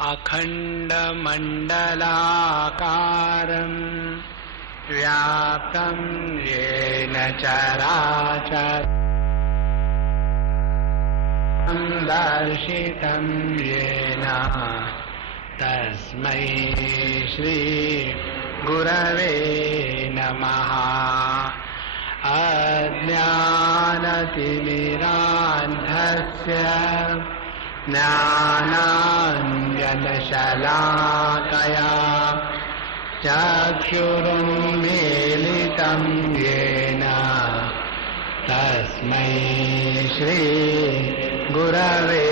अखण्डमण्डलाकारं व्याप्तं येन चराचरं दर्शितं येन तस्मै श्री गुरवे नमः। अज्ञानतिमिरान्धस्य ज्ञानाञ्जनशलाकया चक्षुरुन्मीलितं येन तस्मै श्री गुरवे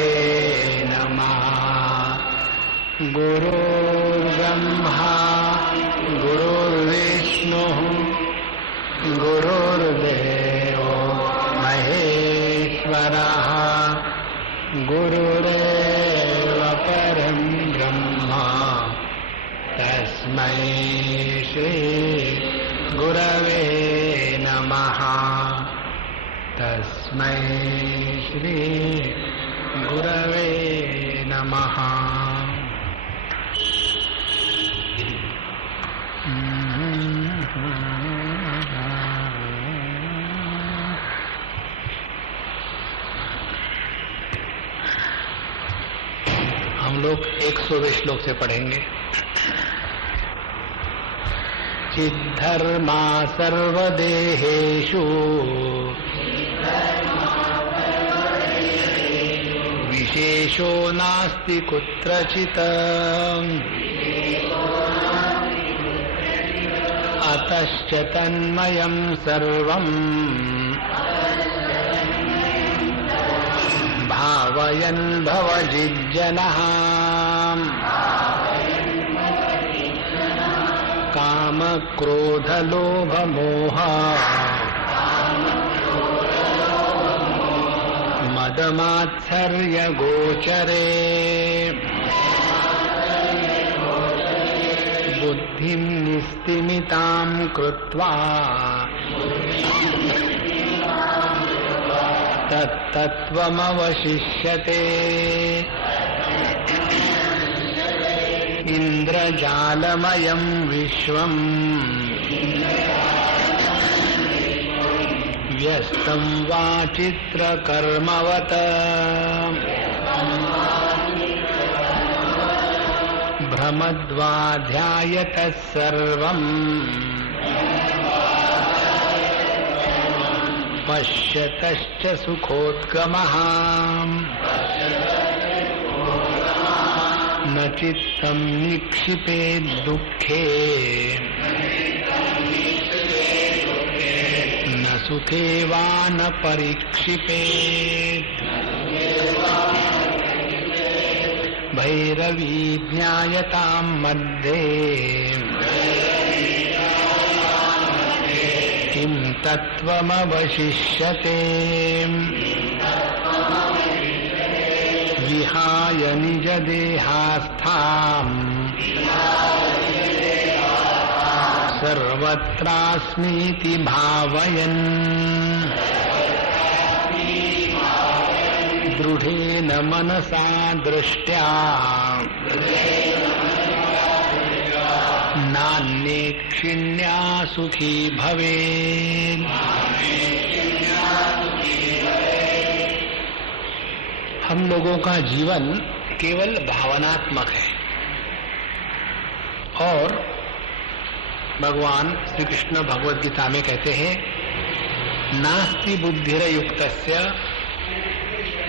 नमः। गुरुर्ब्रह्मा गुरुर्विष्णुः गुरुर्देवो महेश्वरः गुरुरेव परं ब्रह्मा तस्मै श्री गुरवे नमः। तस्मै श्री गुरवे नमः। हम लोग 100वें श्लोक से पढ़ेंगे। चिद्धर्मा सर्वदेहेषु विशेषो नास्ति कुत्रचित् अतश्च तन्मयं सर्वं भावयन् भवजिज्जनः कामक्रोधलोभमोह मदमात्सर्यगोचरे बुद्धिं निस्तिमितां कृत्वा तत्तत्त्वमवशिष्यते। इन्द्रजालमयं विश्वं व्यस्तं वा चित्रकर्मवत् भ्रमद्वा ध्यायतः सर्वम् पश्यतश्च सुखोद्गमः। न चित्तं निक्षिपेत् दुःखे न सुखे वा न परिक्षिपेत्। भैरवी ज्ञायतां मध्ये किं तत्त्वमवशिष्यते। विहाय निजदेहास्थाम् सर्वत्रास्मीति भावयन् दृढेन मनसा दृष्ट्या नान्येक्षिण्या सुखी भवेत्। हम लोगों का जीवन केवल भावनात्मक है और भगवान श्री कृष्ण भगवद गीता में कहते हैं नास्ति बुद्धिरयुक्तस्य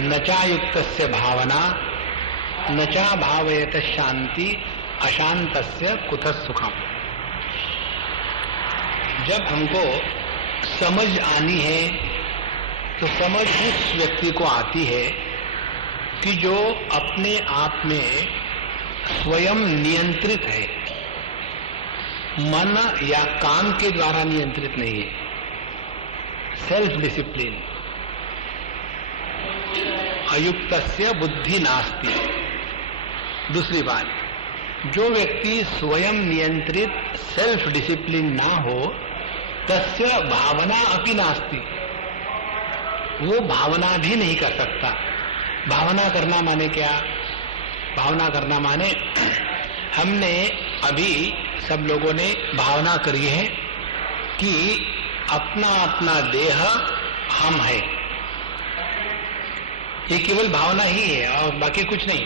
न चायुक्तस्य भावना न चा भावयत शांति अशांतस्य कुतः सुखम। जब हमको समझ आनी है तो समझ उस व्यक्ति को आती है कि जो अपने आप में स्वयं नियंत्रित है, मन या काम के द्वारा नियंत्रित नहीं है। Self discipline. अयुक्तस्य बुद्धि नास्ति। दूसरी बात, जो व्यक्ति स्वयं नियंत्रित सेल्फ डिसिप्लिन ना हो तस्य भावना अपि नास्ति। वो भावना भी नहीं कर सकता। भावना करना माने क्या? भावना करना माने हमने अभी सब लोगों ने भावना करी है कि अपना अपना देह हम है। ये केवल भावना ही है और बाकी कुछ नहीं।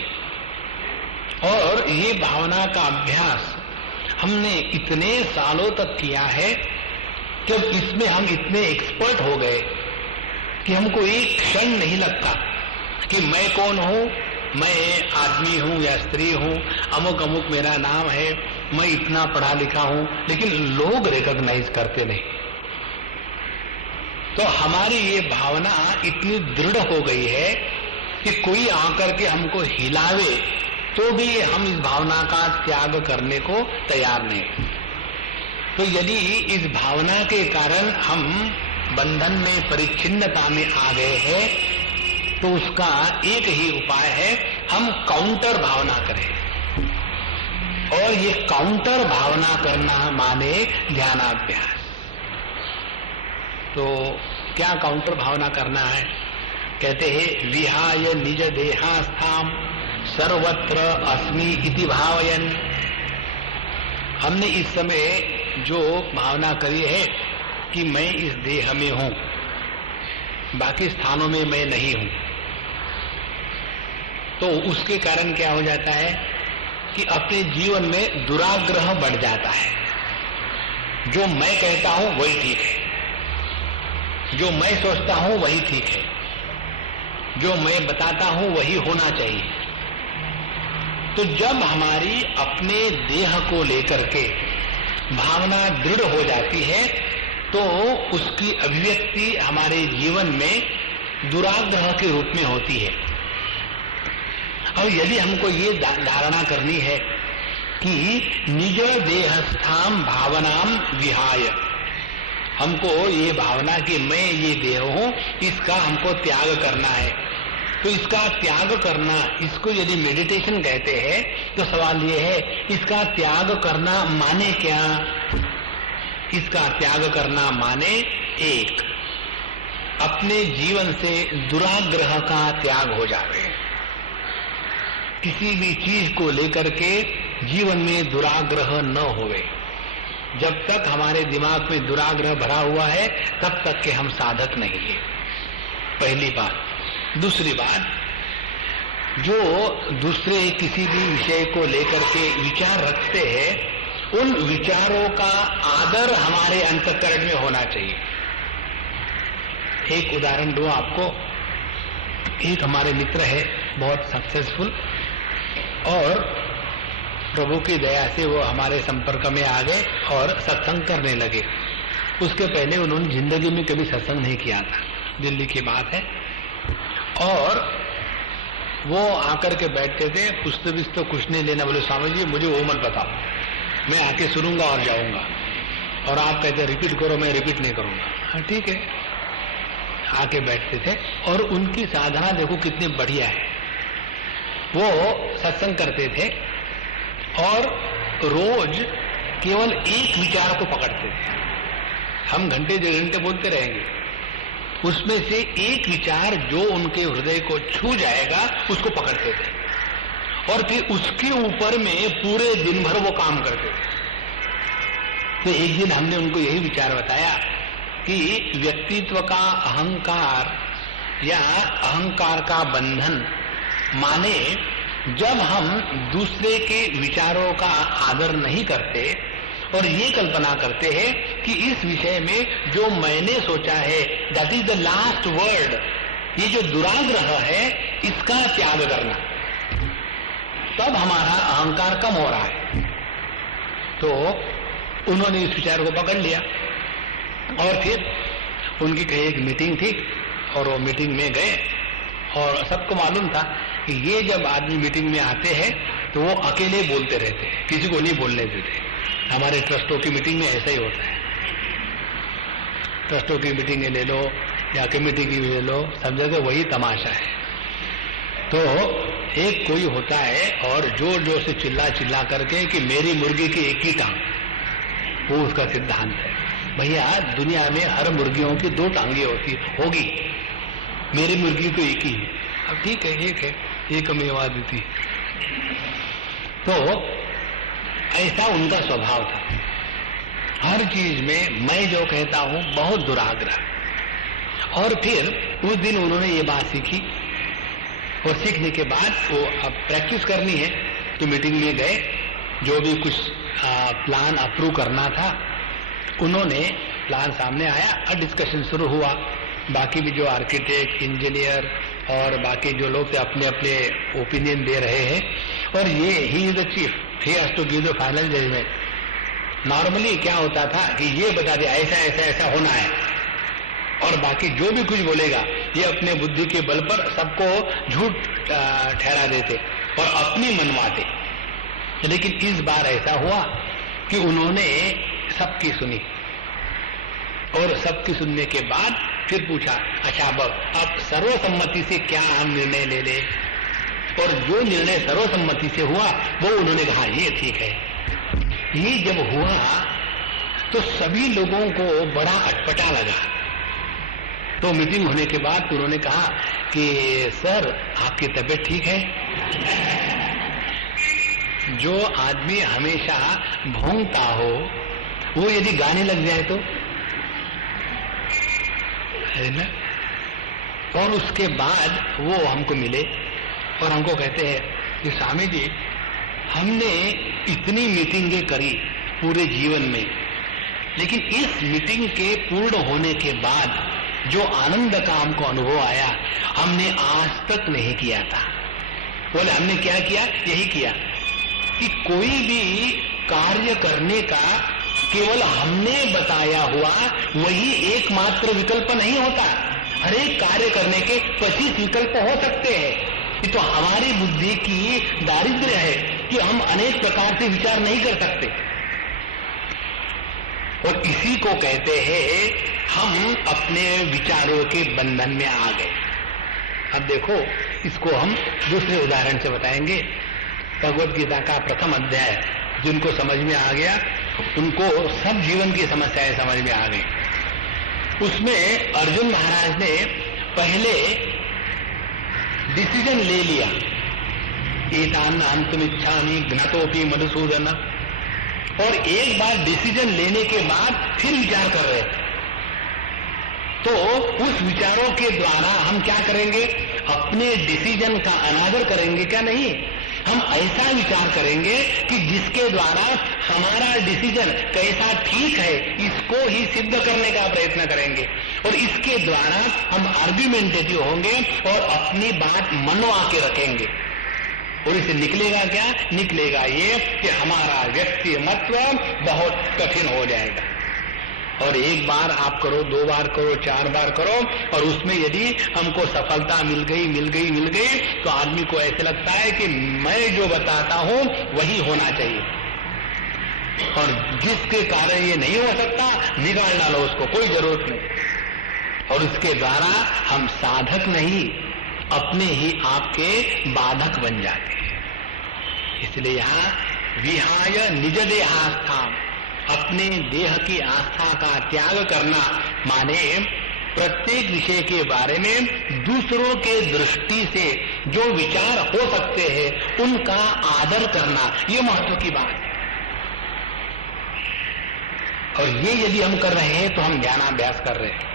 और ये भावना का अभ्यास हमने इतने सालों तक किया है कि अब इसमें हम इतने एक्सपर्ट हो गए कि हमको एक क्षण नहीं लगता कि मैं कौन हूं, मैं आदमी हूं या स्त्री हूं, अमुक अमुक मेरा नाम है, मैं इतना पढ़ा लिखा हूं, लेकिन लोग रिकॉग्नाइज करते नहीं। तो हमारी ये भावना इतनी दृढ़ हो गई है कि कोई आकर के हमको हिलावे तो भी हम इस भावना का त्याग करने को तैयार नहीं। तो यदि इस भावना के कारण हम बंधन में, परिच्छिन्नता में आ गए हैं, तो उसका एक ही उपाय है, हम काउंटर भावना करें। और ये काउंटर भावना करना माने ध्यानाभ्यास। तो क्या काउंटर भावना करना है? कहते हैं विहाय निज देहास्थाम सर्वत्र अस्मि इति भावयन। हमने इस समय जो भावना करी है कि मैं इस देह में हूं, बाकी स्थानों में मैं नहीं हूं, तो उसके कारण क्या हो जाता है कि अपने जीवन में दुराग्रह बढ़ जाता है। जो मैं कहता हूं वही ठीक है, जो मैं सोचता हूं वही ठीक है, जो मैं बताता हूं वही होना चाहिए। तो जब हमारी अपने देह को लेकर के भावना दृढ़ हो जाती है तो उसकी अभिव्यक्ति हमारे जीवन में दुराग्रह के रूप में होती है। और यदि हमको ये धारणा करनी है कि निज देहस्थाम भावनाम विहाय, हमको ये भावना कि मैं ये देह हूं, इसका हमको त्याग करना है, तो इसका त्याग करना, इसको यदि मेडिटेशन कहते हैं तो सवाल ये है इसका त्याग करना माने क्या? इसका त्याग करना माने एक, अपने जीवन से दुराग्रह का त्याग हो जावे। किसी भी चीज को लेकर के जीवन में दुराग्रह न होवे। जब तक हमारे दिमाग में दुराग्रह भरा हुआ है तब तक के हम साधक नहीं है, पहली बात। दूसरी बात, जो दूसरे किसी भी विषय को लेकर के विचार रखते हैं, उन विचारों का आदर हमारे अंतःकरण में होना चाहिए। एक उदाहरण दूं आपको। एक हमारे मित्र है, बहुत सक्सेसफुल, और प्रभु की दया से वो हमारे संपर्क में आ गए और सत्संग करने लगे। उसके पहले उन्होंने जिंदगी में कभी सत्संग नहीं किया था, दिल्ली की बात है। और वो आकर के बैठते थे, पुस्तक तो कुछ नहीं लेना। बोले स्वामी जी मुझे वो मत बताओ, मैं आके सुनूंगा और जाऊंगा। और आप कहते रिपीट करो, मैं रिपीट नहीं करूंगा। हाँ ठीक है, आके बैठते थे। और उनकी साधना देखो कितनी बढ़िया है। वो सत्संग करते थे और रोज केवल एक विचार को पकड़ते थे। हम घंटे 1.5 घंटे बोलते रहेंगे, उसमें से एक विचार जो उनके हृदय को छू जाएगा उसको पकड़ते थे और फिर उसके ऊपर में पूरे दिन भर वो काम करते थे। तो एक दिन हमने उनको यही विचार बताया कि व्यक्तित्व का अहंकार या अहंकार का बंधन माने जब हम दूसरे के विचारों का आदर नहीं करते और ये कल्पना करते हैं कि इस विषय में जो मैंने सोचा है that is the last word, ये जो दुराग्रह है इसका त्याग करना, तब हमारा अहंकार कम हो रहा है। तो उन्होंने इस विचार को पकड़ लिया और फिर उनकी कहीं एक मीटिंग थी और वो मीटिंग में गए और सबको मालूम था कि ये जब आदमी मीटिंग में आते हैं तो वो अकेले बोलते रहते हैं, किसी को नहीं बोलने देते। हमारे ट्रस्टों की मीटिंग में ऐसा ही होता है। ट्रस्टों की मीटिंग ले लो या कमेटी की ले लो, सब जगह वही तमाशा है। तो एक कोई होता है और जोर जोर से चिल्ला चिल्ला करके कि मेरी मुर्गी की एक ही टांग, वो उसका सिद्धांत है। भैया दुनिया में हर मुर्गियों की 2 टांगे होगी, मेरी मुर्गी तो एक ही है। अब ठीक है, एक है, एकमेवाद्वितीय, तो ऐसा उनका स्वभाव था। हर चीज में मैं जो कहता हूं बहुत दुराग्रह। और फिर उस दिन उन्होंने ये बात सीखी और सीखने के बाद वो अब प्रैक्टिस करनी है तो मीटिंग में गए। जो भी कुछ प्लान अप्रूव करना था उन्होंने प्लान सामने आया और डिस्कशन शुरू हुआ। बाकी भी जो आर्किटेक्ट, इंजीनियर और बाकी जो लोग थे अपने अपने ओपिनियन दे रहे हैं। और ये he is the chief, he has to give the final judgment. Normally क्या होता था कि ये बता दिया ऐसा ऐसा ऐसा होना है और बाकी जो भी कुछ बोलेगा ये अपने बुद्धि के बल पर सबको झूठ ठहरा देते और अपनी मनवाते। लेकिन इस बार ऐसा हुआ कि उन्होंने सबकी सुनी और सबकी सुनने के बाद फिर पूछा, अच्छा अब सर्वसम्मति से क्या हम निर्णय ले ले? और जो निर्णय सर्वसम्मति से हुआ वो उन्होंने कहा ये ठीक है। ये जब हुआ तो सभी लोगों को बड़ा अटपटा लगा। तो मीटिंग होने के बाद उन्होंने कहा कि सर आपकी तबीयत ठीक है? जो आदमी हमेशा भौंकता हो वो यदि गाने लग जाए तो है ना। और उसके बाद वो हमको मिले और हमको कहते हैं कि स्वामी जी हमने इतनी मीटिंगें करी पूरे जीवन में, लेकिन इस मीटिंग के पूर्ण होने के बाद जो आनंद का हमको अनुभव आया हमने आज तक नहीं किया था। बोले हमने क्या किया? यही किया कि कोई भी कार्य करने का केवल हमने बताया हुआ वही एकमात्र विकल्प नहीं होता। हर एक कार्य करने के 25 विकल्प हो सकते हैं। ये तो हमारी बुद्धि की दारिद्र्य है कि हम अनेक प्रकार से विचार नहीं कर सकते। और इसी को कहते हैं हम अपने विचारों के बंधन में आ गए। अब देखो इसको हम दूसरे उदाहरण से बताएंगे। भगवद गीता का प्रथम अध्याय जिनको समझ में आ गया उनको सब जीवन की समस्याएं समझ में आ गई। उसमें अर्जुन महाराज ने पहले डिसीजन ले लिया, एतान अंतमिच्छामि ज्ञातोपि मधुसूदन। और एक बार डिसीजन लेने के बाद फिर विचार कर रहे थे। तो उस विचारों के द्वारा हम क्या करेंगे? अपने डिसीजन का अनादर करेंगे क्या? नहीं, हम ऐसा विचार करेंगे कि जिसके द्वारा हमारा डिसीजन कैसा ठीक है इसको ही सिद्ध करने का प्रयत्न करेंगे। और इसके द्वारा हम आर्ग्यूमेंटेटिव होंगे और अपनी बात मनवा के रखेंगे। और इसे निकलेगा क्या? निकलेगा ये कि हमारा व्यक्तिमत्व बहुत कठिन हो जाएगा। और एक बार आप करो, 2 बार करो, 4 बार करो और उसमें यदि हमको सफलता मिल गई तो आदमी को ऐसे लगता है कि मैं जो बताता हूं वही होना चाहिए। और जिसके कारण ये नहीं हो सकता निकाल डालो उसको, कोई जरूरत नहीं। और इसके द्वारा हम साधक नहीं अपने ही आपके बाधक बन जाते हैं। इसलिए यहां विहाय निज देहास्था, अपने देह की आस्था का त्याग करना माने प्रत्येक विषय के बारे में दूसरों के दृष्टि से जो विचार हो सकते हैं उनका आदर करना, ये महत्व की बात है। और ये यदि हम कर रहे हैं तो हम ज्ञानाभ्यास कर रहे हैं।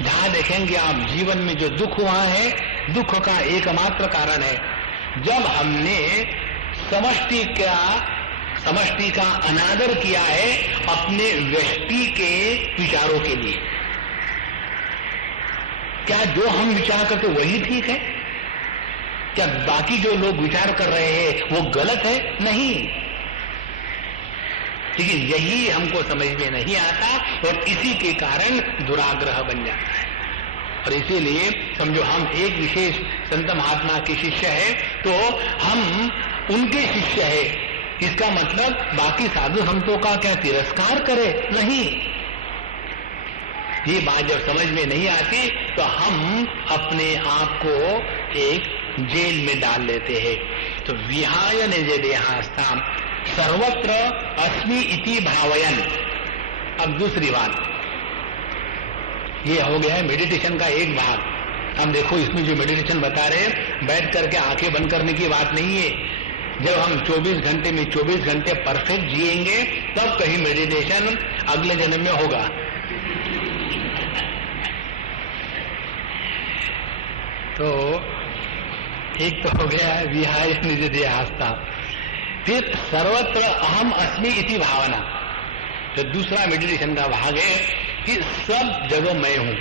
जहां देखेंगे आप जीवन में जो दुख हुआ है, दुख का एकमात्र कारण है जब हमने समष्टि का अनादर किया है अपने व्यक्ति के विचारों के लिए। क्या जो हम विचार करते वही ठीक है? क्या बाकी जो लोग विचार कर रहे हैं वो गलत है? नहीं। लेकिन यही हमको समझ में नहीं आता और इसी के कारण दुराग्रह बन जाता है। और इसीलिए समझो हम एक विशेष संत महात्मा के शिष्य है तो हम उनके शिष्य है, इसका मतलब बाकी साधु संतों का क्या तिरस्कार करे? नहीं। ये बात जब समझ में नहीं आती तो हम अपने आप को एक जेल में डाल लेते हैं। तो विहाय निज देहास्था सर्वत्र अस्मि इति भावयन। अब दूसरी बात, ये हो गया है मेडिटेशन का एक भाग। हम देखो इसमें जो मेडिटेशन बता रहे हैं, बैठ करके आंखें बंद करने की बात नहीं है। जब हम 24 घंटे में 24 घंटे परफेक्ट जिएंगे तब कहीं मेडिटेशन अगले जन्म में होगा। तो एक तो हो गया विहाय निज देहास्ता। फिर सर्वत्र अहम अस्मि इति भावना। तो दूसरा मेडिटेशन का भाग है कि सब जगह मैं हूं।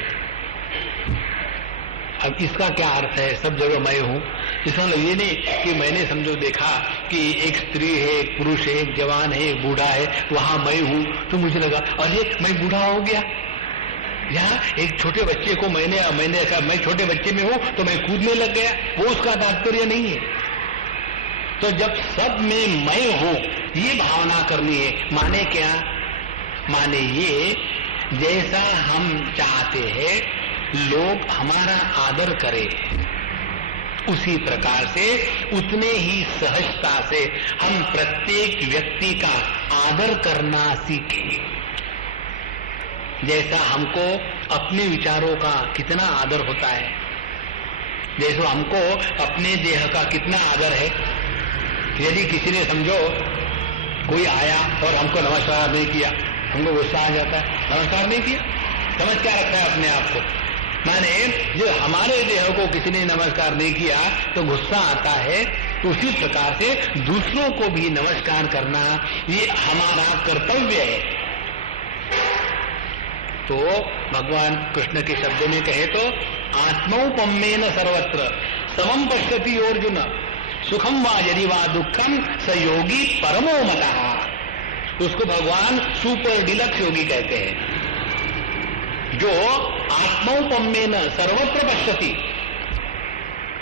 अब इसका क्या अर्थ है, सब जगह मैं हूं? इसका मतलब ये नहीं कि मैंने समझो देखा कि एक स्त्री है, एक पुरुष है, एक जवान है, एक बूढ़ा है, वहां मैं हूं, तो मुझे लगा अरे मैं बूढ़ा हो गया। यहाँ एक छोटे बच्चे को मैंने कहा मैं छोटे बच्चे में हूं तो मैं कूदने लग गया, वो उसका तात्पर्य नहीं है। तो जब सब में मैं हूं ये भावना करनी है। माने क्या? माने ये जैसा हम चाहते हैं लोग हमारा आदर करें, उसी प्रकार से उतने ही सहजता से हम प्रत्येक व्यक्ति का आदर करना सीखें। जैसा हमको अपने विचारों का कितना आदर होता है, जैसे हमको अपने देह का कितना आदर है। यदि किसी ने समझो कोई आया और हमको नमस्कार नहीं किया, हमको गुस्सा आ जाता है, नमस्कार नहीं किया, समझ क्या रखता है अपने आप को। माने जो हमारे देह को किसी ने नमस्कार नहीं किया तो गुस्सा आता है, तो उसी प्रकार से दूसरों को भी नमस्कार करना ये हमारा कर्तव्य है। तो भगवान कृष्ण के शब्द में कहे तो आत्मौपम्येन सर्वत्र समम पश्यति अर्जुन सुखम वा यदि वा दुखम स योगी परमो मतः। उसको भगवान सुपर डिलक्स योगी कहते हैं, जो आत्मौपम्येन सर्वत्र पश्यति,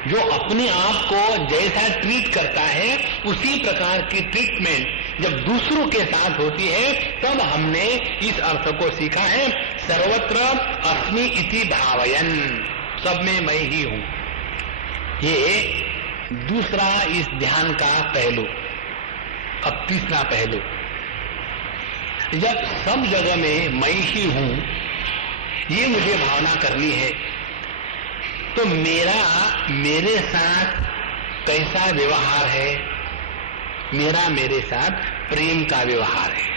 जो अपने आप को जैसा ट्रीट करता है उसी प्रकार की ट्रीटमेंट जब दूसरों के साथ होती है, तब हमने इस अर्थ को सीखा है सर्वत्र अस्मि इति भावयन्, सब में मैं ही हूं। ये दूसरा इस ध्यान का पहलू। अब तीसरा पहलू, जब सब जगह में मैं ही हूं ये मुझे भावना करनी है, तो मेरे साथ कैसा व्यवहार है? मेरे साथ प्रेम का व्यवहार है,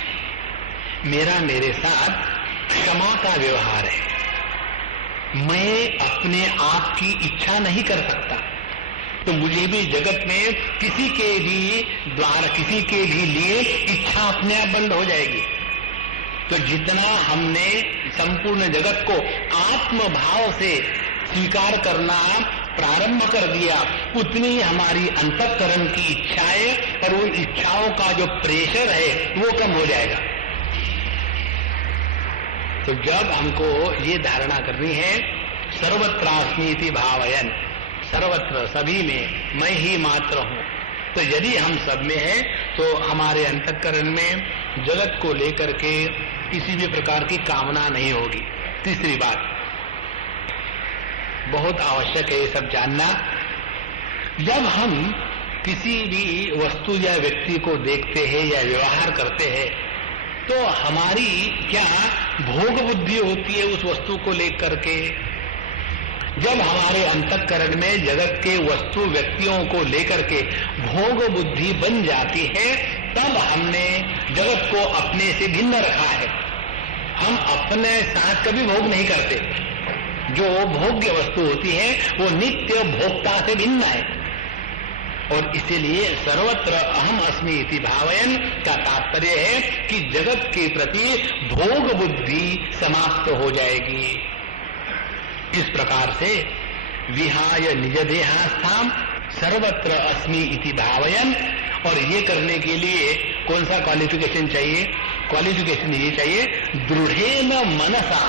मेरे साथ क्षमा का व्यवहार है। मैं अपने आप की इच्छा नहीं कर सकता, तो मुझे भी जगत में किसी के भी द्वारा किसी के भी लिए इच्छा अपने आप बंद हो जाएगी। तो जितना हमने संपूर्ण जगत को आत्मभाव से स्वीकार करना प्रारंभ कर दिया, उतनी ही हमारी अंतःकरण की इच्छाएं और उन इच्छाओं का जो प्रेशर है वो कम हो जाएगा। तो जब हमको ये धारणा करनी है सर्वत्रास्मि इति भावयन्, सर्वत्र सभी में मैं ही मात्र हूं, तो यदि हम सब में हैं तो हमारे अंतःकरण में जगत को लेकर के किसी भी प्रकार की कामना नहीं होगी। तीसरी बात बहुत आवश्यक है ये सब जानना, जब हम किसी भी वस्तु या व्यक्ति को देखते हैं या व्यवहार करते हैं तो हमारी क्या भोग बुद्धि होती है उस वस्तु को लेकर के। जब हमारे अंतःकरण में जगत के वस्तु व्यक्तियों को लेकर के भोग बुद्धि बन जाती है, तब हमने जगत को अपने से भिन्न रखा है। हम अपने साथ कभी भोग नहीं करते, जो भोग्य वस्तु होती है वो नित्य भोक्ता से भिन्न है। और इसीलिए सर्वत्र अहम अस्मि इति भावयन् का तात्पर्य है कि जगत के प्रति भोग बुद्धि समाप्त हो जाएगी। इस प्रकार से विहाय निज देहास्थाम सर्वत्र अस्मि इति भावयन्, और ये करने के लिए कौन सा क्वालिफिकेशन चाहिए? क्वालिफिकेशन ये चाहिए दृढ़ेन मनसा,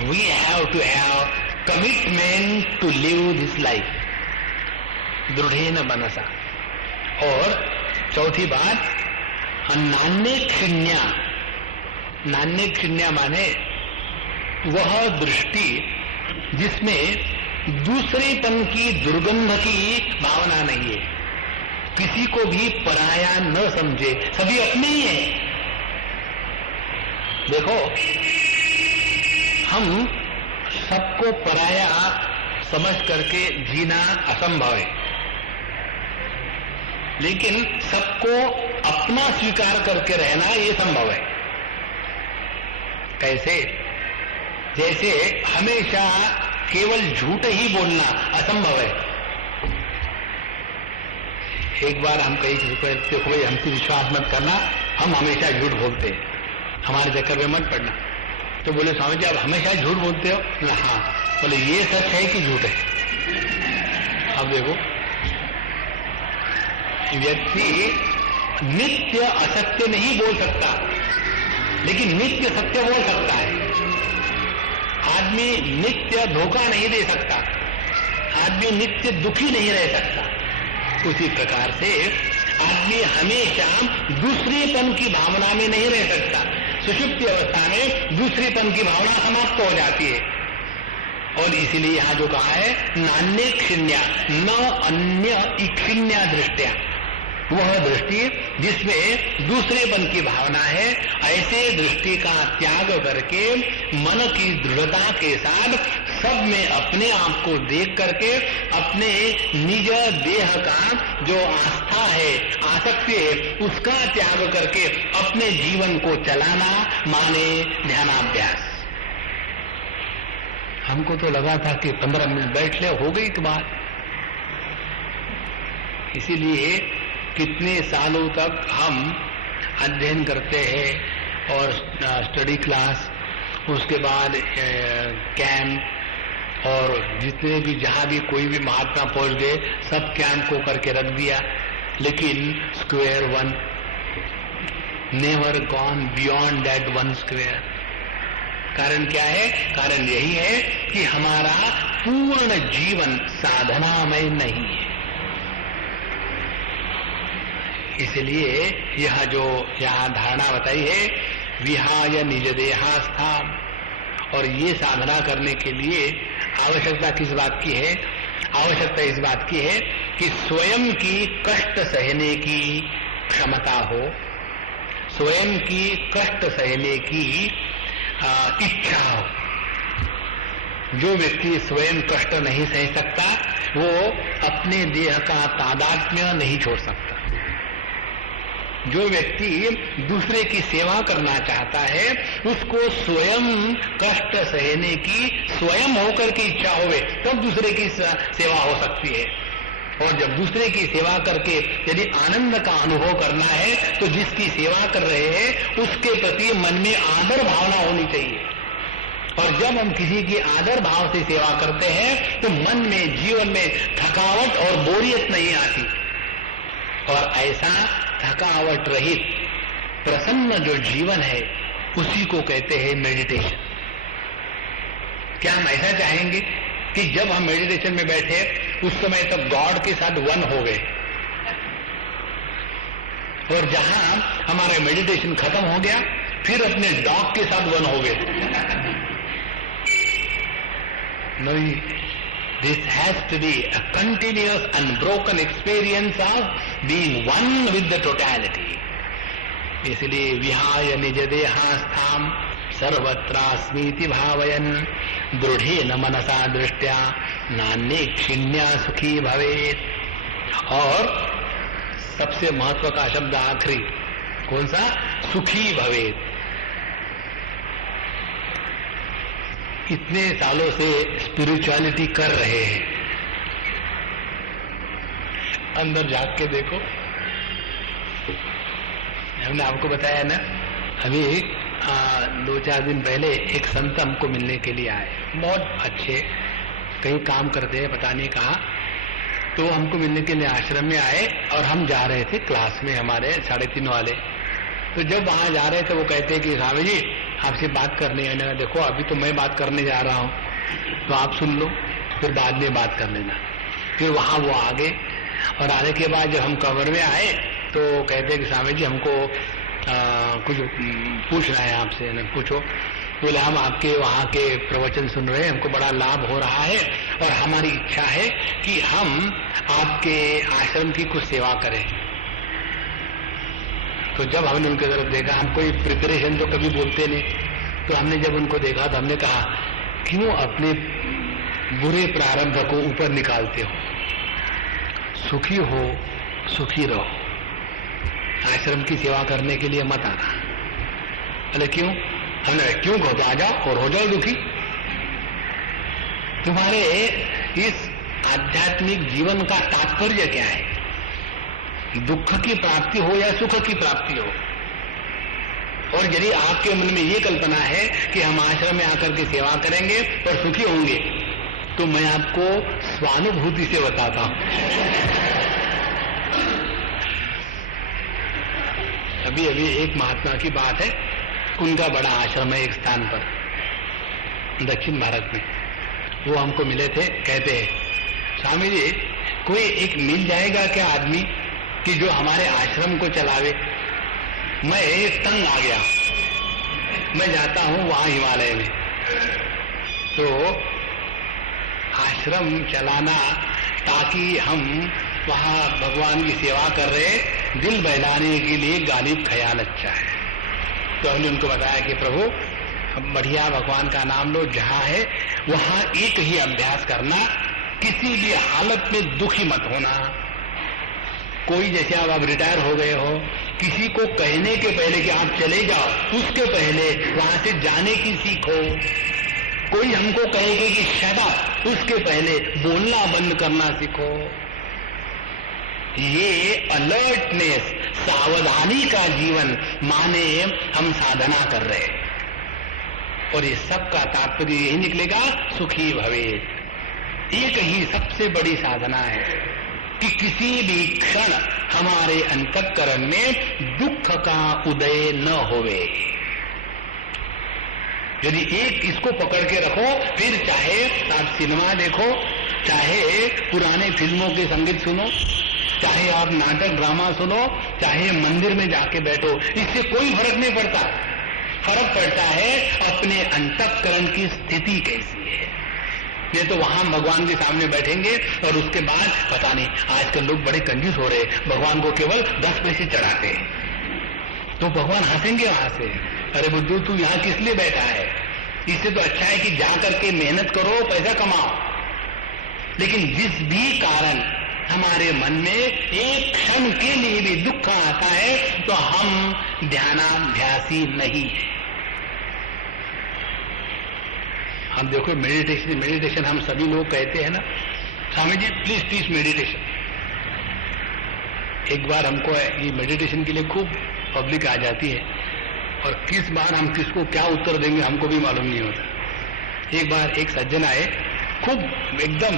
we have to have commitment to live this life, दृढ़ेन मनसा। और चौथी बात नान्य क्षिण्या, नान्य क्षिण्या माने वह दृष्टि जिसमें दूसरेपन की दुर्गंध की भावना नहीं है, किसी को भी पराया न समझे, सभी अपने ही हैं। देखो हम सबको पराया समझ करके जीना असंभव है, लेकिन सबको अपना स्वीकार करके रहना ये संभव है। कैसे? जैसे हमेशा केवल झूठ ही बोलना असंभव है। एक बार हम कहीं किसी को देखो भाई हमसे विश्वास मत करना, हम हमेशा झूठ बोलते हैं, हमारे चक्कर में मत पड़ना। तो बोले स्वामी जी आप हमेशा झूठ बोलते हो? हाँ। बोले ये सच है कि झूठ है? अब देखो, व्यक्ति नित्य असत्य नहीं बोल सकता, लेकिन नित्य सत्य बोल सकता है। आदमी नित्य धोखा नहीं दे सकता, आदमी नित्य दुखी नहीं रह सकता। उसी प्रकार से आदमी हमेशा दूसरेपन की भावना में नहीं रह सकता। सुषुप्ति अवस्था में दूसरेपन की भावना समाप्त हो जाती है। और इसीलिए यहां जो कहा है नान्य क्षिण्या न अन्य इक्षिण्या दृष्टिया, वह दृष्टि जिसमें दूसरेपन की भावना है, ऐसे दृष्टि का त्याग करके मन की दृढ़ता के साथ सब में अपने आप को देख करके अपने निज देह का जो आस्था है, आसक्ति है, उसका त्याग करके अपने जीवन को चलाना माने ध्यानाभ्यास। हमको तो लगा था कि 15 मिनट बैठ ले, हो गई तो बात। इसीलिए कितने सालों तक हम अध्ययन करते हैं और स्टडी क्लास, उसके बाद कैंप, और जितने भी जहां भी कोई भी महात्मा पहुंच गए सब कैंप को करके रख दिया, लेकिन square one, never gone beyond that one square. कारण क्या है? कारण यही है कि हमारा पूर्ण जीवन साधनामय नहीं है। इसलिए यह जो यहाँ धारणा बताई है विहाय निज देहास्थान, और ये साधना करने के लिए आवश्यकता किस बात की है? आवश्यकता इस बात की है कि स्वयं की कष्ट सहने की क्षमता हो, स्वयं की कष्ट सहने की इच्छा हो। जो व्यक्ति स्वयं कष्ट नहीं सह सकता वो अपने देह का तादात्म्य नहीं छोड़ सकता। जो व्यक्ति दूसरे की सेवा करना चाहता है उसको स्वयं कष्ट सहने की स्वयं होकर की इच्छा होवे तब दूसरे की सेवा हो सकती है। और जब दूसरे की सेवा करके यदि आनंद का अनुभव करना है तो जिसकी सेवा कर रहे हैं उसके प्रति मन में आदर भावना होनी चाहिए। और जब हम किसी की आदर भाव से सेवा करते हैं तो मन में, जीवन में थकावट और बोरियत नहीं आती। और ऐसा थकावट रहित प्रसन्न जो जीवन है उसी को कहते हैं मेडिटेशन। क्या हम ऐसा चाहेंगे कि जब हम मेडिटेशन में बैठे उस समय तक गॉड के साथ वन हो गए, और जहां हमारा मेडिटेशन खत्म हो गया फिर अपने डॉग के साथ वन हो गए? No, this has to be a continuous unbroken experience of being one with the totality. इसलिए विहाय निज देहास्थाम सर्वत्रास्मीति भावयन् दृढ़ेन मनसा दृष्ट्या नान्ये क्षिण्या सुखी भवेत्। और सबसे महत्व का शब्द आखिरी कौन सा? सुखी भवेत्। इतने सालों से स्पिरिचुअलिटी कर रहे हैं, अंदर झांक के देखो। हमने आपको बताया ना, अभी 2-4 दिन पहले एक संत हमको मिलने के लिए आए, बहुत अच्छे, कहीं काम करते हैं पता नहीं कहाँ। तो हमको मिलने के लिए आश्रम में आए और हम जा रहे थे क्लास में हमारे 3:30 वाले। तो जब वहां जा रहे थे वो कहते हैं कि स्वामी जी आपसे बात करनी है। ना देखो अभी तो मैं बात करने जा रहा हूँ तो आप सुन लो, फिर बाद में बात कर लेना। फिर वहां वो आ गए और आने के बाद जब हम कमरे में आए तो कहते हैं कि स्वामी जी हमको कुछ पूछना है आपसे। ना पूछो। बोले हम आपके वहाँ के प्रवचन सुन रहे हैं, हमको बड़ा लाभ हो रहा है और हमारी इच्छा है कि हम आपके आश्रम की कुछ सेवा करें। तो जब हमने उनकी तरफ देखा, हम कोई प्रिपरेशन तो कभी बोलते नहीं, तो हमने जब उनको देखा तो हमने कहा क्यों अपने बुरे प्रारंभ को ऊपर निकालते हो? सुखी हो, सुखी रहो। आश्रम की सेवा करने के लिए मत आना। अरे क्यों? हमने क्यों कहो तो आ जाओ और हो जाओ दुखी। तुम्हारे इस आध्यात्मिक जीवन का तात्पर्य क्या है? दुख की प्राप्ति हो या सुख की प्राप्ति हो? और यदि आपके मन में ये कल्पना है कि हम आश्रम में आकर के सेवा करेंगे और सुखी होंगे, तो मैं आपको स्वानुभूति से बताता हूं। अभी अभी एक महात्मा की बात है, उनका बड़ा आश्रम है एक स्थान पर दक्षिण भारत में। वो हमको मिले थे, कहते हैं स्वामी जी कोई एक मिल जाएगा क्या आदमी कि जो हमारे आश्रम को चलावे? मैं तंग आ गया, मैं जाता हूं वहां हिमालय में, तो आश्रम चलाना ताकि हम वहां भगवान की सेवा कर रहे, दिल बहलाने के लिए गालिब ख्याल अच्छा है। तो हमने उनको बताया कि प्रभु बढ़िया भगवान का नाम लो, जहां है वहां एक ही अभ्यास करना, किसी भी हालत में दुखी मत होना। कोई जैसे अब रिटायर हो गए हो, किसी को कहने के पहले कि आप चले जाओ, उसके पहले वहां से जाने की सीखो। कोई हमको कहेगा कि शट अप, उसके पहले बोलना बंद करना सीखो। ये अलर्टनेस, सावधानी का जीवन माने हम साधना कर रहे, और ये सब का तात्पर्य यही निकलेगा सुखी भवेत्। एक ही सबसे बड़ी साधना है कि किसी भी क्षण हमारे अंतःकरण में दुख का उदय न होवे। यदि एक इसको पकड़ के रखो, फिर चाहे आप सिनेमा देखो, चाहे पुराने फिल्मों के संगीत सुनो, चाहे आप नाटक ड्रामा सुनो, चाहे मंदिर में जाके बैठो, इससे कोई फर्क नहीं पड़ता। फर्क पड़ता है अपने अंतःकरण की स्थिति कैसी है। ये तो वहां भगवान के सामने बैठेंगे और उसके बाद पता नहीं, आजकल लोग बड़े कंजूस हो रहे, भगवान को केवल 10 पैसे चढ़ाते हैं, तो भगवान हंसेंगे वहां से, अरे बुद्धू तू यहां किस लिए बैठा है? इससे तो अच्छा है कि जा करके मेहनत करो, पैसा कमाओ। लेकिन जिस भी कारण हमारे मन में एक क्षण के लिए भी दुख आता है, तो हम ध्यानाभ्यासी नहीं है। हम देखो मेडिटेशन हम सभी लोग कहते हैं ना, स्वामी जी प्लीज मेडिटेशन। एक बार हमको ये मेडिटेशन के लिए खूब पब्लिक आ जाती है, और किस बार हम किसको क्या उत्तर देंगे हमको भी मालूम नहीं होता। एक बार एक सज्जन आए, खूब एकदम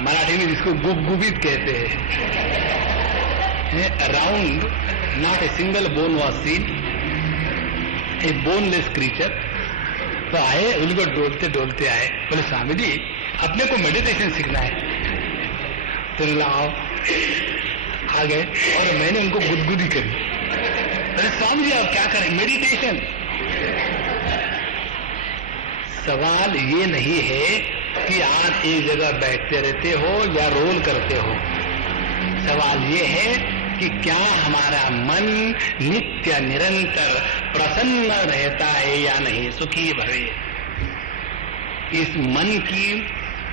मराठी में जिसको गुबगुबीत कहते हैं, around not a single bone was seen, A boneless creature. तो आए, उनको डोलते डोलते आए, बोले स्वामी जी अपने को मेडिटेशन सीखना है। तो लाओ, आ गए और मैंने उनको गुदगुदी करी, अरे स्वामी जी आप क्या करें? मेडिटेशन। सवाल ये नहीं है कि आप एक जगह बैठते रहते हो या रोल करते हो, सवाल ये है कि क्या हमारा मन नित्य निरंतर प्रसन्न रहता है या नहीं, सुखी भवे। इस मन की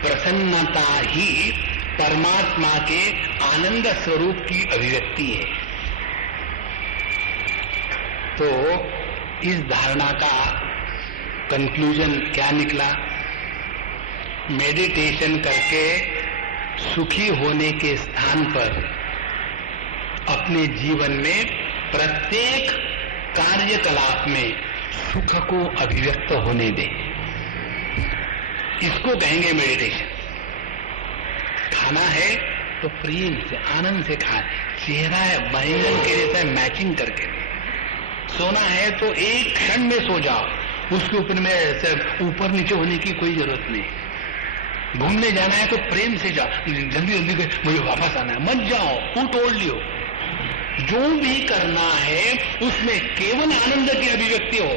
प्रसन्नता ही परमात्मा के आनंद स्वरूप की अभिव्यक्ति है। तो इस धारणा का कंक्लूजन क्या निकला? मेडिटेशन करके सुखी होने के स्थान पर अपने जीवन में प्रत्येक कार्यकलाप में सुख को अभिव्यक्त होने दें, इसको कहेंगे मेडिटेशन। खाना है तो प्रेम से आनंद से खाए, चेहरा है बैंगन के जैसा मैचिंग करके। सोना है तो एक क्षण में सो जाओ, उसके ऊपर में ऐसे ऊपर नीचे होने की कोई जरूरत नहीं। घूमने जाना है तो प्रेम से जाओ, जल्दी जल्दी मुझे वापस आना है, मत जाओ, हूँ तोड़ लियो। जो भी करना है उसमें केवल आनंद की अभिव्यक्ति हो।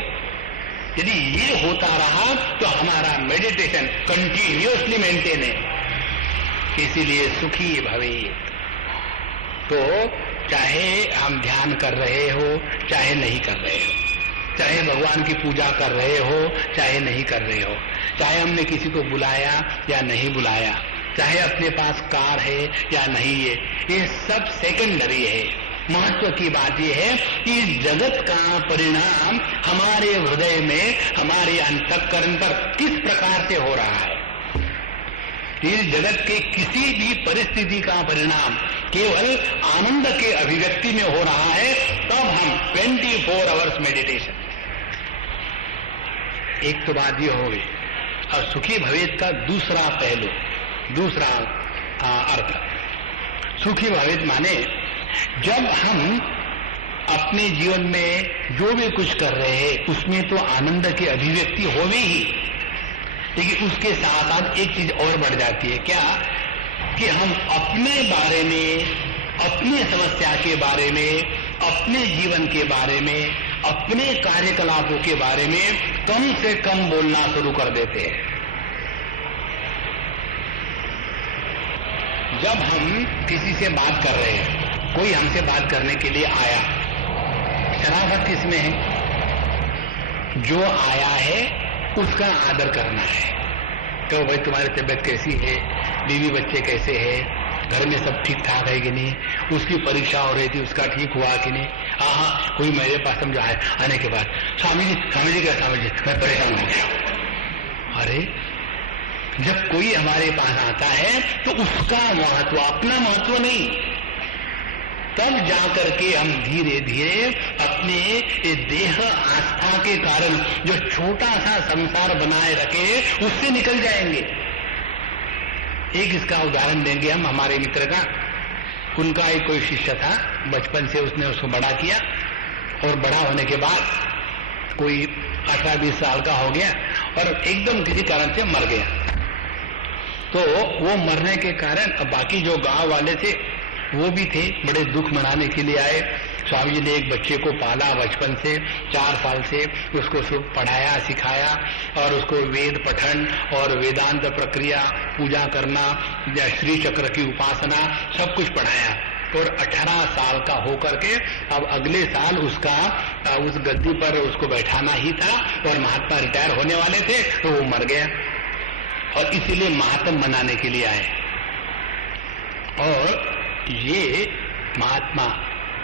यदि ये होता रहा तो हमारा मेडिटेशन कंटिन्यूअसली मेंटेन है। इसीलिए सुखी भवे। तो चाहे हम ध्यान कर रहे हो चाहे नहीं कर रहे हो, चाहे भगवान की पूजा कर रहे हो चाहे नहीं कर रहे हो, चाहे हमने किसी को बुलाया या नहीं बुलाया, चाहे अपने पास कार है या नहीं है, ये सब सेकेंडरी है। महत्व की बात यह है कि इस जगत का परिणाम हमारे हृदय में, हमारे अंतःकरण पर किस प्रकार से हो रहा है। इस जगत के किसी भी परिस्थिति का परिणाम केवल आनंद के अभिव्यक्ति में हो रहा है, तब हम 24 आवर्स मेडिटेशन। एक तो बात ये हो गई। और सुखी भवेत का दूसरा पहलू, दूसरा अर्थ, सुखी भवेत माने जब हम अपने जीवन में जो भी कुछ कर रहे हैं उसमें तो आनंद की अभिव्यक्ति होगी ही, लेकिन उसके साथ साथ एक चीज और बढ़ जाती है। क्या कि हम अपने बारे में, अपनी समस्या के बारे में, अपने जीवन के बारे में, अपने कार्यकलापों के बारे में कम से कम बोलना शुरू कर देते हैं। जब हम किसी से बात कर रहे हैं, कोई हमसे बात करने के लिए आया, शराफत किसमें है? जो आया है उसका आदर करना है। तो भाई तुम्हारी तबीयत कैसी है, बीवी बच्चे कैसे हैं, घर में सब ठीक ठाक है कि नहीं, उसकी परीक्षा हो रही थी उसका ठीक हुआ कि नहीं। हाँ, कोई मेरे पास समझा है आने के बाद, स्वामी जी क्या स्वामी जी मैं परेशान हो गया। अरे जब कोई हमारे पास आता है तो उसका महत्व, अपना महत्व नहीं, तब जाकर के हम धीरे धीरे अपने देह आस्था के कारण जो छोटा सा संसार बनाए रखे उससे निकल जाएंगे। एक इसका उदाहरण देंगे हम, हमारे मित्र का। उनका एक कोई शिष्य था, बचपन से उसने उसको बड़ा किया और बड़ा होने के बाद कोई 18-20 साल का हो गया और एकदम किसी कारण से मर गया। तो वो मरने के कारण अब बाकी जो गांव वाले थे वो भी थे, बड़े दुख मनाने के लिए आए। स्वामी जी ने एक बच्चे को पाला बचपन से, 4 साल से उसको पढ़ाया सिखाया और उसको वेद पठन और वेदांत प्रक्रिया, पूजा करना, श्री चक्र की उपासना सब कुछ पढ़ाया। और 18 साल का होकर के अब अगले साल उसका उस गद्दी पर उसको बैठाना ही था और महात्मा रिटायर होने वाले थे, तो वो मर गया। और इसीलिए मातम मनाने के लिए आए। और ये महात्मा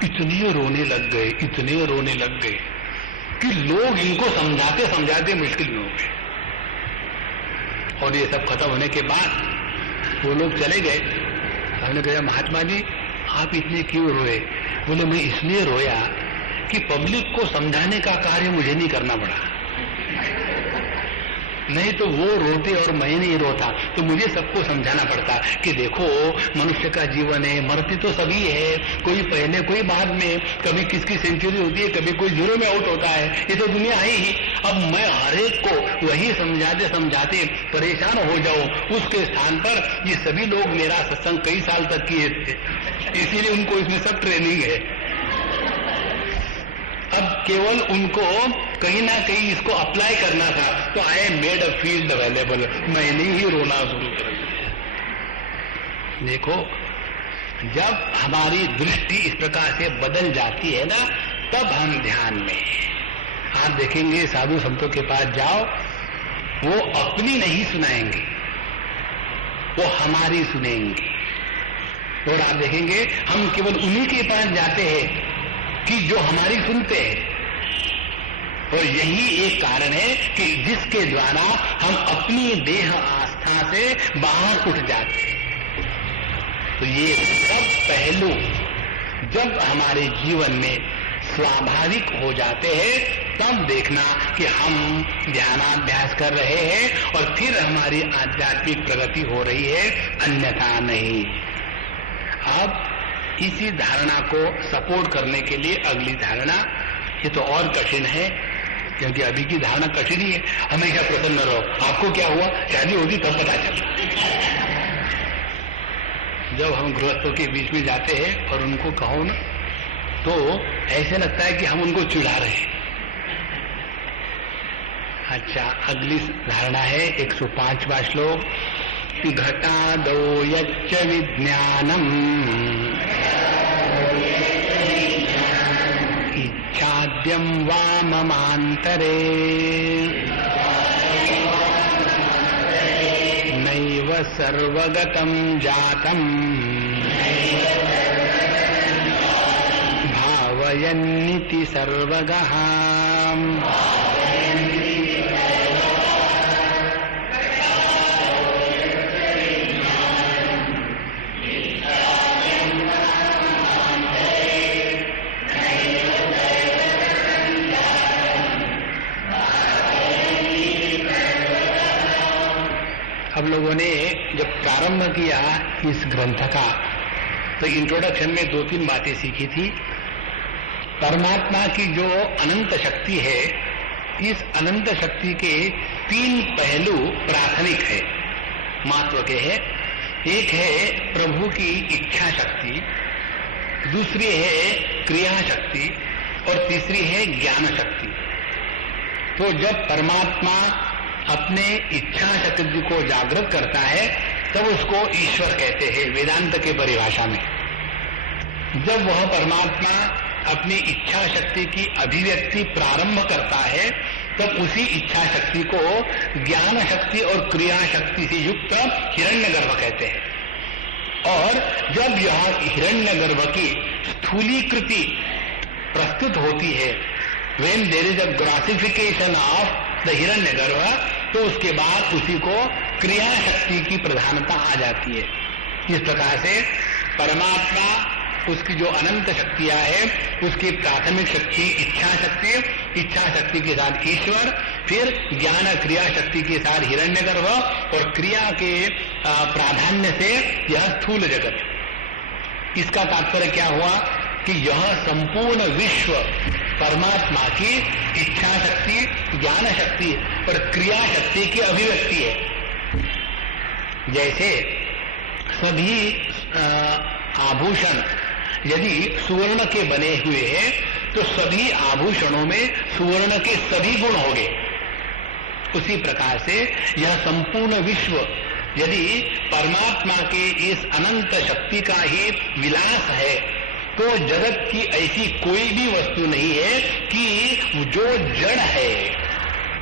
इतने रोने लग गए, इतने रोने लग गए कि लोग इनको समझाते समझाते मुश्किल में हो गए। और ये सब खत्म होने के बाद वो लोग चले गए। हमने कहा महात्मा जी आप इतने क्यों रोए? बोले मैं इसलिए रोया कि पब्लिक को समझाने का कार्य मुझे नहीं करना पड़ा, नहीं तो वो रोते और मैं नहीं रोता, तो मुझे सबको समझाना पड़ता कि देखो मनुष्य का जीवन है, मरते तो सभी है, कोई पहले कोई बाद में, कभी किसकी सेंचुरी होती है, कभी कोई 0 में आउट होता है, ये तो दुनिया है ही। अब मैं हरेक को वही समझाते समझाते परेशान हो जाऊं, उसके स्थान पर ये सभी लोग मेरा सत्संग कई साल तक किए थे, इसीलिए उनको इसमें सब ट्रेनिंग है। अब केवल उनको कहीं ना कहीं इसको अप्लाई करना था, तो I made a field available, मैंने ही रोना शुरू कर दिया। देखो जब हमारी दृष्टि इस प्रकार से बदल जाती है ना, तब हम ध्यान में। आप देखेंगे साधु संतों के पास जाओ, वो अपनी नहीं सुनाएंगे, वो हमारी सुनेंगे। और आप देखेंगे हम केवल उन्हीं के पास जाते हैं कि जो हमारी सुनते हैं। और यही एक कारण है कि जिसके द्वारा हम अपनी देह आस्था से बाहर उठ जाते हैं। तो ये सब पहलू जब हमारे जीवन में स्वाभाविक हो जाते हैं, तब देखना कि हम ध्यानाभ्यास कर रहे हैं और फिर हमारी आध्यात्मिक प्रगति हो रही है, अन्यथा नहीं। अब इसी धारणा को सपोर्ट करने के लिए अगली धारणा, ये तो और कठिन है क्योंकि अभी की धारणा कठिन ही है। हमेशा प्रसन्न रहो, आपको क्या हुआ, शादी होगी तब पता चला। जब हम गृहस्थों के बीच में जाते हैं और उनको कहो ना, तो ऐसे लगता है कि हम उनको चिढ़ा रहे हैं। अच्छा, अगली धारणा है 105वां श्लोक, घटादो यच्च विज्ञानम् इच्छाद्यं वा ममान्तरे सर्वगतं जातम् भावयन्निति सर्वगः। हम लोगों ने जब प्रारंभ किया इस ग्रंथ का तो इंट्रोडक्शन में 2-3 बातें सीखी थी। परमात्मा की जो अनंत शक्ति है, इस अनंत शक्ति के 3 पहलू प्राथमिक है, महत्व के है। एक है प्रभु की इच्छा शक्ति, दूसरी है क्रिया शक्ति और तीसरी है ज्ञान शक्ति। तो जब परमात्मा अपने इच्छा शक्ति को जागृत करता है तब उसको ईश्वर कहते हैं वेदांत के परिभाषा में। जब वह परमात्मा अपनी इच्छा शक्ति की अभिव्यक्ति प्रारंभ करता है तब उसी इच्छा शक्ति को ज्ञान शक्ति और क्रिया शक्ति से युक्त हिरण्यगर्भ कहते हैं। और जब यह हिरण्यगर्भ की स्थूलीकृति प्रस्तुत होती है, when there is a grossification of the हिरण्यगर्भ, तो उसके बाद उसी को क्रिया शक्ति की प्रधानता आ जाती है। इस प्रकार से परमात्मा, उसकी जो अनंत शक्तियां है, उसकी प्राथमिक शक्ति इच्छा शक्ति, इच्छा शक्ति के साथ ईश्वर, फिर ज्ञान क्रिया शक्ति के साथ हिरण्यगर्भ और क्रिया के प्राधान्य से यह स्थूल जगत। इसका तात्पर्य क्या हुआ कि यह संपूर्ण विश्व परमात्मा की इच्छा शक्ति, ज्ञान शक्ति और क्रिया शक्ति की अभिव्यक्ति है। जैसे सभी आभूषण यदि सुवर्ण के बने हुए हैं तो सभी आभूषणों में सुवर्ण के सभी गुण होंगे। उसी प्रकार से यह संपूर्ण विश्व यदि परमात्मा के इस अनंत शक्ति का ही विलास है तो जगत की ऐसी कोई भी वस्तु नहीं है कि जो जड़ है,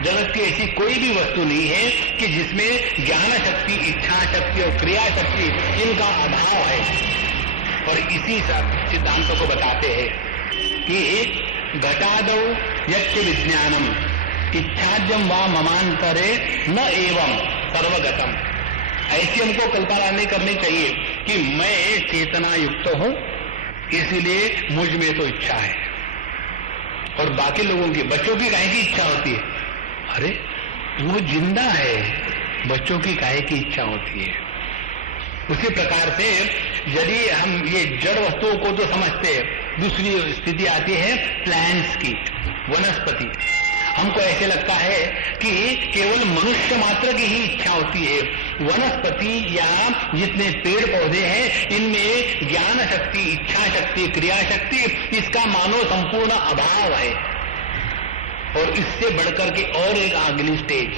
जगत की ऐसी कोई भी वस्तु नहीं है कि जिसमें ज्ञान शक्ति, इच्छा शक्ति और क्रिया शक्ति इनका अभाव है। और इसी सिद्धांतों को बताते हैं कि घटादौ यच्च विज्ञानम इच्छाद्यम वा ममांतरे न एवं सर्वगतम। ऐसी हमको कल्पना नहीं करनी चाहिए कि मैं चेतना युक्त हूं इसलिए मुझ में तो इच्छा है और बाकी लोगों की, बच्चों की काहे की इच्छा होती है? अरे वो जिंदा है, बच्चों की काहे की इच्छा होती है? उसी प्रकार से यदि हम ये जड़ वस्तुओं को तो समझते हैं, दूसरी स्थिति आती है प्लांट्स की, वनस्पति। हमको ऐसे लगता है कि केवल मनुष्य मात्र की ही इच्छा होती है। वनस्पति या जितने पेड़ पौधे हैं इनमें ज्ञान शक्ति, इच्छा शक्ति, क्रिया शक्ति इसका मानो संपूर्ण अभाव है। और इससे बढ़कर के और एक अगली स्टेज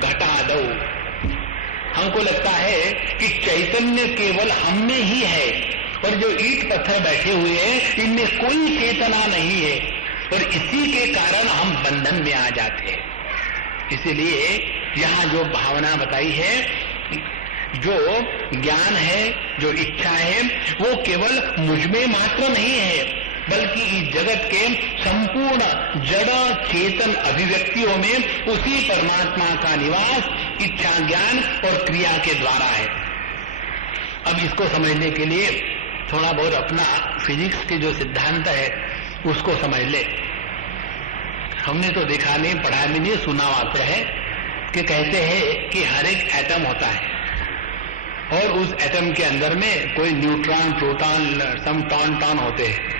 घटादौ। हमको लगता है कि चैतन्य केवल हम में ही है और जो ईंट पत्थर बैठे हुए हैं इनमें कोई चेतना नहीं है और इसी के कारण हम बंधन में आ जाते हैं। इसीलिए यहाँ जो भावना बताई है, जो ज्ञान है, जो इच्छा है, वो केवल मुझमें मात्र नहीं है बल्कि इस जगत के संपूर्ण जड़ चेतन अभिव्यक्तियों में उसी परमात्मा का निवास इच्छा, ज्ञान और क्रिया के द्वारा है। अब इसको समझने के लिए थोड़ा बहुत अपना फिजिक्स के जो सिद्धांत है उसको समझ ले। हमने तो देखा नहीं, पढ़ा भी नहीं, सुना आता है कि कहते हैं कि हर एक एटम होता है और उस एटम के अंदर में कोई न्यूट्रॉन, प्रोटॉन, सम टॉन होते हैं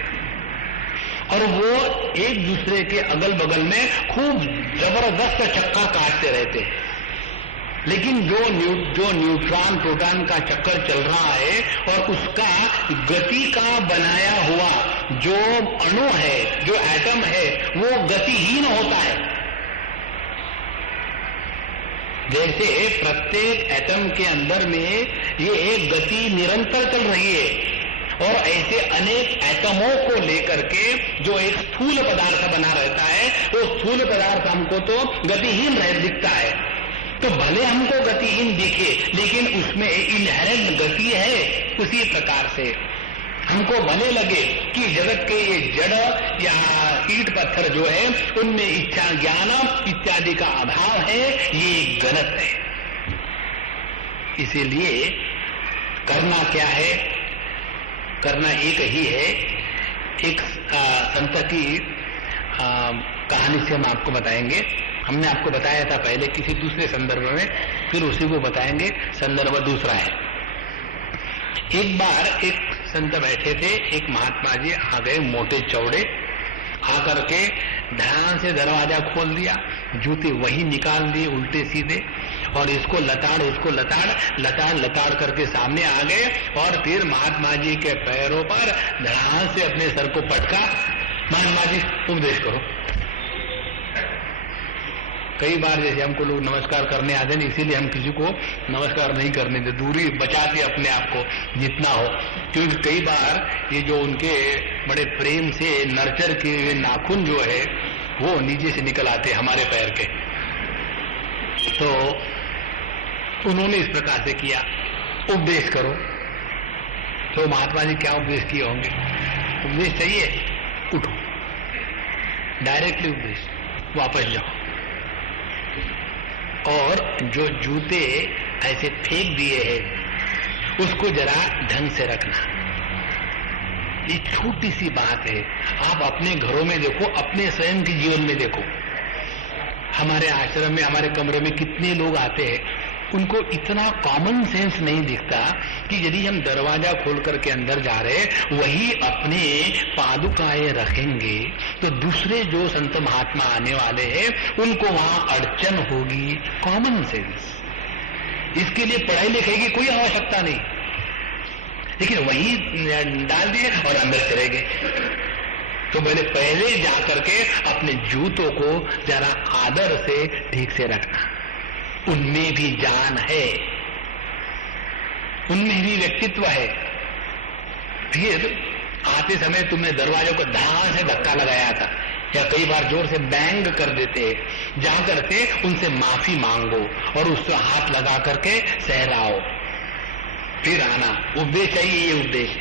और वो एक दूसरे के अगल बगल में खूब जबरदस्त चक्का काटते रहते हैं। लेकिन जो न्यूट्रॉन प्रोटॉन का चक्कर चल रहा है और उसका गति का बनाया हुआ जो अणु है, जो एटम है, वो गतिहीन होता है। जैसे प्रत्येक एटम के अंदर में ये एक गति निरंतर चल रही है और ऐसे अनेक एटमों को लेकर के जो एक स्थूल पदार्थ बना रहता है, वो स्थूल पदार्थ हमको तो गतिहीन दिखता है। तो भले हमको गतिहीन दिखे, लेकिन उसमें इनहेरेंट गति है। उसी प्रकार से हमको भले लगे कि जगत के ये जड़ या ईंट पत्थर जो है उनमें इच्छा ज्ञान इत्यादि का अभाव है, ये गलत है। इसीलिए करना क्या है? करना एक ही है। एक संत की कहानी से हम आपको बताएंगे। हमने आपको बताया था पहले किसी दूसरे संदर्भ में, फिर उसी को बताएंगे। संदर्भ दूसरा है। एक बार एक संत बैठे थे, एक महात्मा जी आ गए, मोटे चौड़े, आकर के ध्यान से दरवाजा खोल दिया, जूते वही निकाल दिए उल्टे सीधे, और इसको लताड़ उसको लताड़ करके सामने आ गए, और फिर महात्मा जी के पैरों पर ध्यान से अपने सर को पटका। महात्मा जी उपदेश करो। कई बार जैसे हमको लोग नमस्कार करने आते हैं, इसीलिए हम किसी को नमस्कार नहीं करने देते, दूरी बचाते अपने आप को जितना हो, क्योंकि कई बार ये जो उनके बड़े प्रेम से नर्चर के नाखून जो है वो नीचे से निकल आते हमारे पैर के। तो उन्होंने इस प्रकार से किया, उपदेश करो। तो महात्मा जी क्या उपदेश किए होंगे? उपदेश चाहिए, उठो, डायरेक्टली उपदेश, वापस जाओ, और जो जूते ऐसे फेंक दिए हैं उसको जरा ढंग से रखना। ये छोटी सी बात है। आप अपने घरों में देखो, अपने स्वयं के जीवन में देखो। हमारे आश्रम में, हमारे कमरे में कितने लोग आते हैं, उनको इतना कॉमन सेंस नहीं दिखता कि यदि हम दरवाजा खोल करके अंदर जा रहे, वही अपने पादुकाएं रखेंगे तो दूसरे जो संत महात्मा आने वाले हैं उनको वहां अड़चन होगी। Common sense. इसके लिए पढ़ाई लिखाई की कोई आवश्यकता नहीं, लेकिन वही डाल दिए और अंदर चले गए। तो पहले जाकर के अपने जूतों को जरा आदर से ठीक से रखना। उनमें भी जान है, उनमें भी व्यक्तित्व है। फिर आते समय तुमने दरवाजों को ध्यान से धक्का लगाया था, या कई बार जोर से बैंग कर देते, जाकर के उनसे माफी मांगो और उससे हाथ लगा करके सहलाओ, फिर आना। उपदेश चाहिए, ये उपदेश।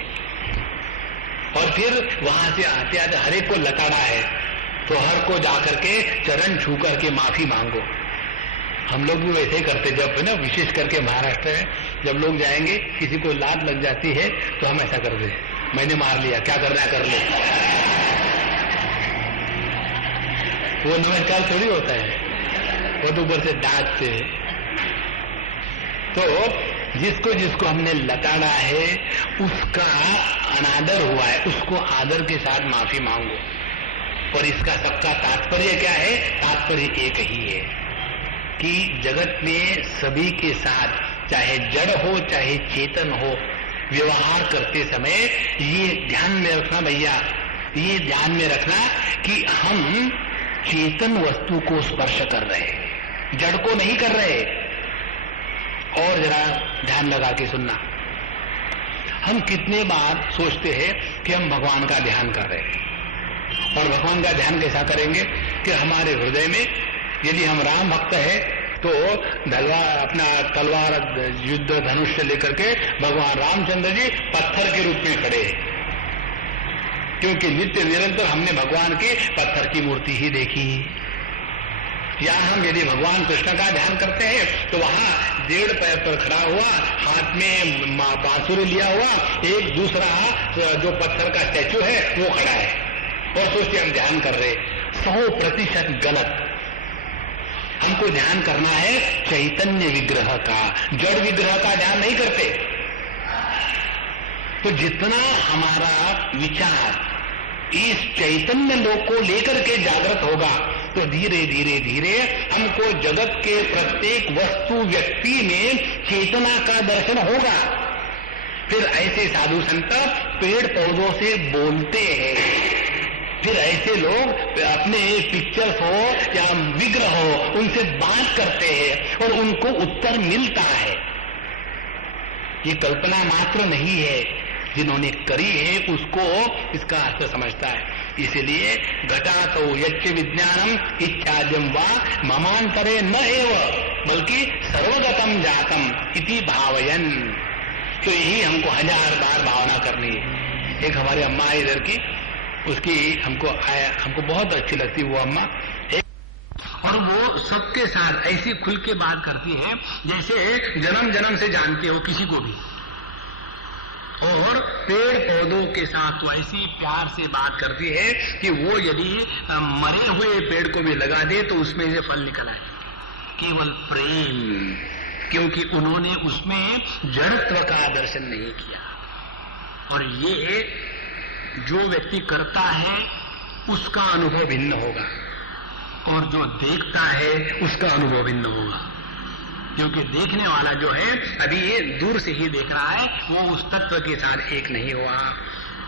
और फिर वहां से आते आते हर एक को लताड़ा है, तो हर को जाकर के चरण छू करके माफी मांगो। हम लोग भी वैसे ही करते, जब ना विशेष करके महाराष्ट्र में जब लोग जाएंगे, किसी को लात लग जाती है तो हम ऐसा करते हैं, मैंने मार लिया, क्या करना है कर ले। वो नमस्कार थोड़ी होता है, वो तो ऊपर से डांटते हैं। तो जिसको जिसको हमने लताड़ा है, उसका अनादर हुआ है, उसको आदर के साथ माफी मांगो। और इसका सबका तात्पर्य क्या है? तात्पर्य एक ही है कि जगत में सभी के साथ, चाहे जड़ हो चाहे चेतन हो, व्यवहार करते समय ये ध्यान में रखना भैया, ये ध्यान में रखना कि हम चेतन वस्तु को स्पर्श कर रहे हैं, जड़ को नहीं कर रहे। और जरा ध्यान लगा के सुनना। हम कितने बार सोचते हैं कि हम भगवान का ध्यान कर रहे हैं, और भगवान का ध्यान कैसा करेंगे कि हमारे हृदय में यदि हम राम भक्त है तो अपना तलवार युद्ध धनुष से लेकर के भगवान रामचंद्र जी पत्थर के रूप में खड़े हैं, क्योंकि नित्य निरंतर हमने भगवान की पत्थर की मूर्ति ही देखी। या हम यदि भगवान कृष्ण का ध्यान करते हैं तो वहां 1.5 पैर पर खड़ा हुआ, हाथ में बांसुरी लिया हुआ एक दूसरा जो पत्थर का स्टैचू है वो खड़ा है, और सोचते हम ध्यान कर रहे। 100% गलत। हमको ध्यान करना है चैतन्य विग्रह का, जड़ विग्रह का ध्यान नहीं करते। तो जितना हमारा विचार इस चैतन्य लोक को लेकर के जागृत होगा, तो धीरे धीरे धीरे हमको जगत के प्रत्येक वस्तु व्यक्ति में चेतना का दर्शन होगा। फिर ऐसे साधु संत पेड़ पौधों से बोलते हैं, फिर ऐसे लोग अपने पिक्चर्स हो या विग्रह हो उनसे बात करते हैं और उनको उत्तर मिलता है। ये कल्पना मात्र नहीं है, जिन्होंने करी है उसको इसका अर्थ समझता है। इसलिए घटातो यच्च विज्ञानम इच्छाद्यम वा ममांतरे न एव बल्कि सर्वगतम जातम इति भावयन। तो यही हमको 1000 बार भावना करनी है। एक हमारी अम्मा है इधर की, उसकी हमको बहुत अच्छी लगती वो अम्मा, और वो सबके साथ ऐसी खुल के बात करती है जैसे जन्म जन्म से जानते हो किसी को भी। और पेड़ पौधों के साथ तो ऐसी प्यार से बात करती है कि वो यदि मरे हुए पेड़ को भी लगा दे तो उसमें से फल निकल आए, केवल प्रेम, क्योंकि उन्होंने उसमें जड़त्व का दर्शन नहीं किया। और ये जो व्यक्ति करता है उसका अनुभव भिन्न होगा, और जो देखता है उसका अनुभव भिन्न होगा, क्योंकि देखने वाला जो है अभी ये दूर से ही देख रहा है, वो उस तत्व के साथ एक नहीं हुआ।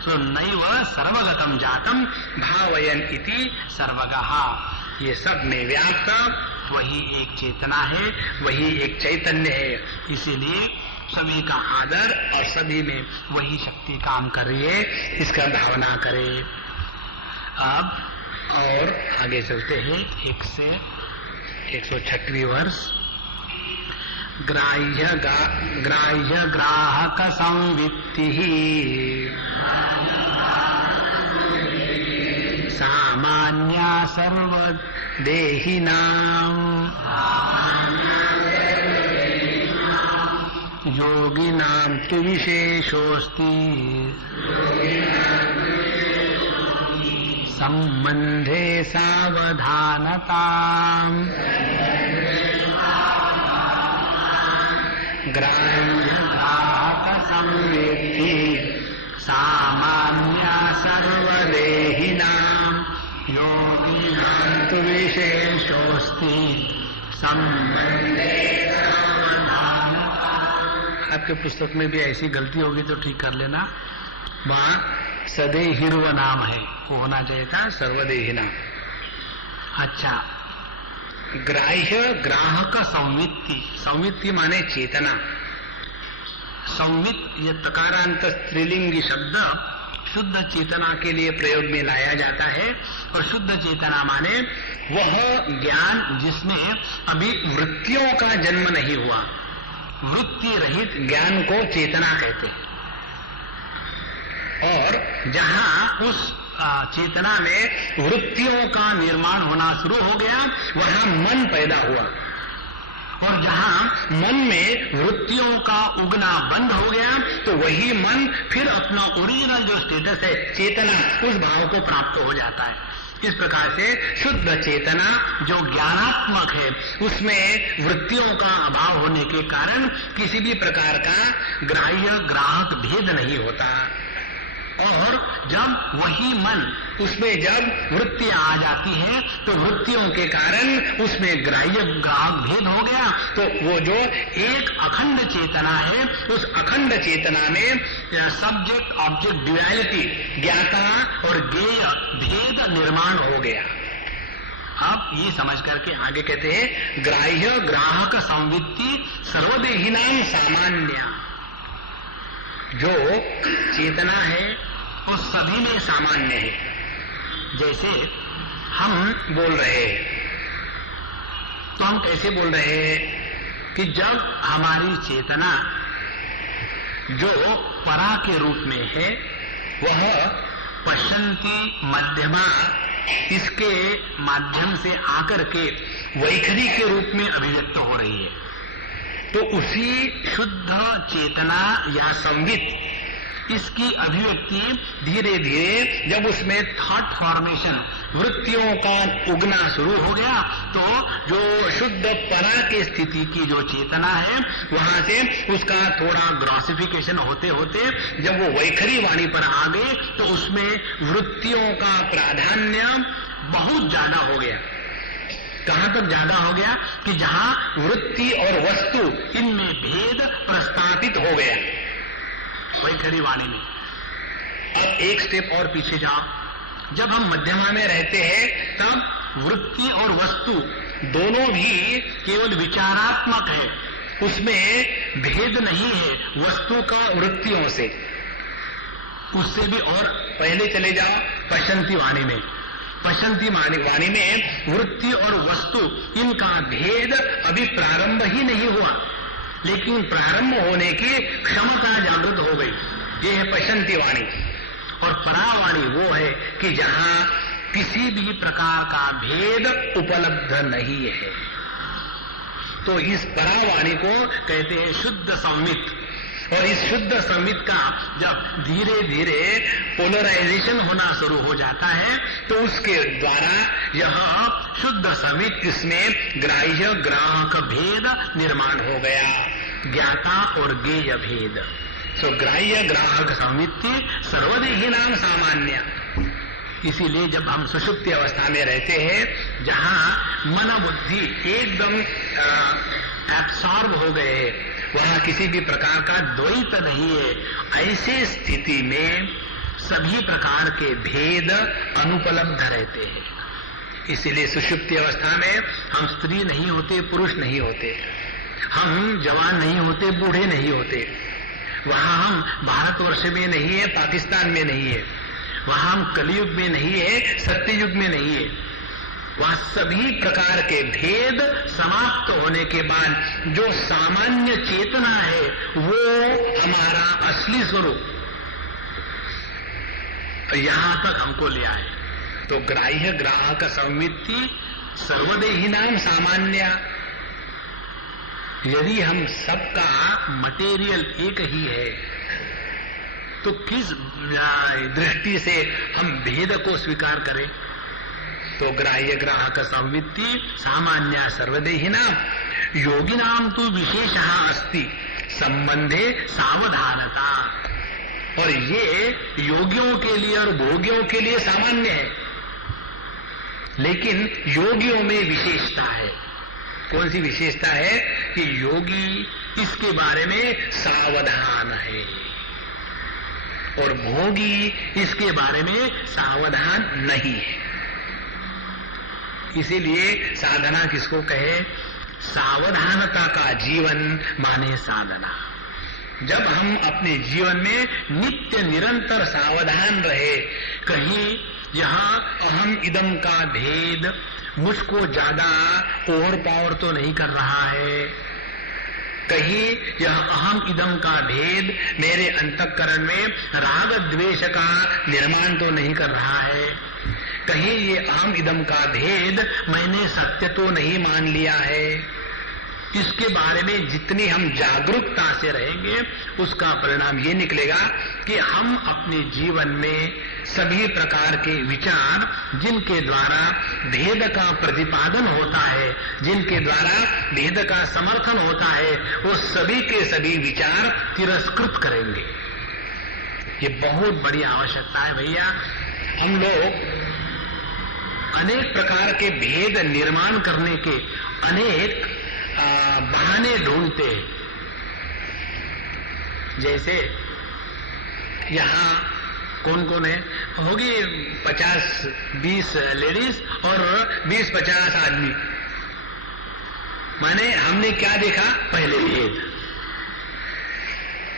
तो नैव सर्वगतम जातम भावयन इति सर्वगः, ये सब में व्याप्त वही एक चेतना है, वही एक चैतन्य है। इसीलिए सभी का आदर और सभी में वही शक्ति काम कर रही है, इसका भावना करे। अब और आगे चलते हैं 106वीं वर्ष। ग्राह्य ग्राहक संवित्ति सामान्या सर्वदेहिनां योगिनां तु विशेषोऽस्ति संबंधे सावधानताम् ग्राह्य ग्राहक संवित्ति सामान्या सर्वदेहिनां योगिनां तु विशेषोऽस्ति संबंधे सावधानताम्। आपके पुस्तक में भी ऐसी गलती होगी तो ठीक कर लेना, वहां सदेहिर्व नाम है, वो होना चाहिए था सर्वदेहिना। अच्छा, ग्राह्य ग्राहक संवित्ति, संवित्ति माने चेतना। संवित ये तकारांत स्त्रीलिंगी शब्द शुद्ध चेतना के लिए प्रयोग में लाया जाता है, और शुद्ध चेतना माने वह ज्ञान जिसमें अभी वृत्तियों का जन्म नहीं हुआ। वृत्ति रहित ज्ञान को चेतना कहते हैं। और जहां उस चेतना में वृत्तियों का निर्माण होना शुरू हो गया, वहां मन पैदा हुआ। और जहां मन में वृत्तियों का उगना बंद हो गया, तो वही मन फिर अपना ओरिजिनल जो स्टेटस है चेतना, उस भाव को प्राप्त हो जाता है। इस प्रकार से शुद्ध चेतना जो ज्ञानात्मक है, उसमें वृत्तियों का अभाव होने के कारण किसी भी प्रकार का ग्राह्य ग्राहक भेद नहीं होता। और जब वही मन उसमें जब वृत्तियां आ जाती है, तो वृत्तियों के कारण उसमें ग्राह्य ग्राहक भेद हो गया, तो वो जो एक अखंड चेतना है, उस अखंड चेतना में सब्जेक्ट ऑब्जेक्ट ड्युअलिटी, ज्ञाता और ज्ञेय भेद निर्माण हो गया। अब ये समझ करके आगे कहते हैं ग्राह्य ग्राहक संवित्ति सर्वदेहिनां सामान्य। जो चेतना है वो सभी में सामान्य है। जैसे हम बोल रहे हैं, तो हम कैसे बोल रहे हैं कि जब हमारी चेतना जो परा के रूप में है, वह पश्यन्ति मध्यमा, इसके माध्यम से आकर के वैखरी के रूप में अभिव्यक्त हो रही है, तो उसी शुद्ध चेतना या संवित, इसकी अभिव्यक्ति धीरे धीरे जब उसमें थॉट फॉर्मेशन, वृत्तियों का उगना शुरू हो गया, तो जो शुद्ध परा की स्थिति की जो चेतना है, वहां से उसका थोड़ा ग्रॉसिफिकेशन होते होते जब वो वैखरी वाणी पर आ गई, तो उसमें वृत्तियों का प्राधान्य बहुत ज्यादा हो गया। कहां तक ज्यादा हो गया कि जहां वृत्ति और वस्तु इनमें भेद प्रस्थापित हो गया वैखरी वाणी में। अब एक स्टेप और पीछे जाओ, जब हम मध्यमा में रहते हैं, तब वृत्ति और वस्तु दोनों भी केवल विचारात्मक है, उसमें भेद नहीं है वस्तु का वृत्तियों से। उससे भी और पहले चले जाओ पश्यन्ति वाणी में, पश्यंती वाणी में वृत्ति और वस्तु इनका भेद अभी प्रारंभ ही नहीं हुआ, लेकिन प्रारंभ होने की क्षमता जागृत हो गई। ये है पश्यंती वाणी। और परावाणी वो है कि जहां किसी भी प्रकार का भेद उपलब्ध नहीं है। तो इस परावाणी को कहते हैं शुद्ध संवित। और इस शुद्ध संवित का जब धीरे धीरे पोलराइजेशन होना शुरू हो जाता है तो उसके द्वारा यह शुद्ध संवित, इसमें ग्राह्य ग्राहक भेद निर्माण हो गया, ज्ञाता और ज्ञेय भेद। सो ग्राह्य ग्राहक संवित्ति सर्वदेही नाम सामान्य। इसीलिए जब हम सुषुप्ति अवस्था में रहते हैं, जहां मन बुद्धि एकदम एब्सॉर्ब हो गए, वहां किसी भी प्रकार का द्वैत नहीं है, ऐसी स्थिति में सभी प्रकार के भेद अनुपलब्ध रहते हैं। इसीलिए सुषुप्ति अवस्था में हम स्त्री नहीं होते, पुरुष नहीं होते, हम जवान नहीं होते, बूढ़े नहीं होते। वहां हम भारतवर्ष में नहीं है, पाकिस्तान में नहीं है, वहां हम कलयुग में नहीं है, सत्ययुग में नहीं है। वह सभी प्रकार के भेद समाप्त होने के बाद जो सामान्य चेतना है वो हमारा असली स्वरूप यहां तक हमको ले आए। तो ग्राह्य ग्राहक संवित्ति सर्वदेही नाम सामान्य। यदि हम सबका मटेरियल एक ही है तो किस दृष्टि से हम भेद को स्वीकार करें? तो ग्राह्य ग्राहक संवित्ति सामान्य सर्वदेही नाम योगी नाम तो विशेष अस्ति संबंधे सावधानता। और ये योगियों के लिए और भोगियों के लिए सामान्य है, लेकिन योगियों में विशेषता है। कौन सी विशेषता है? कि योगी इसके बारे में सावधान है और भोगी इसके बारे में सावधान नहीं है। इसीलिए साधना किसको कहे? सावधानता का जीवन माने साधना। जब हम अपने जीवन में नित्य निरंतर सावधान रहे, कहीं यहां अहम इदम का भेद मुझको ज्यादा ओवर पावर तो नहीं कर रहा है, कहीं यह अहम इदम का भेद मेरे अंतःकरण में राग द्वेष का निर्माण तो नहीं कर रहा है, कहीं ये अहम इदम का भेद मैंने सत्य तो नहीं मान लिया है। इसके बारे में जितनी हम जागरूकता से रहेंगे उसका परिणाम ये निकलेगा कि हम अपने जीवन में सभी प्रकार के विचार जिनके द्वारा भेद का प्रतिपादन होता है, जिनके द्वारा भेद का समर्थन होता है, वो सभी के सभी विचार तिरस्कृत करेंगे। ये बहुत बड़ी आवश्यकता है भैया। हम लोग अनेक प्रकार के भेद निर्माण करने के अनेक बहाने ढूंढते हैं। जैसे यहाँ कौन कौन है? होगी 50-20 लेडीज और 20-50 आदमी। माने हमने क्या देखा? पहले भेद।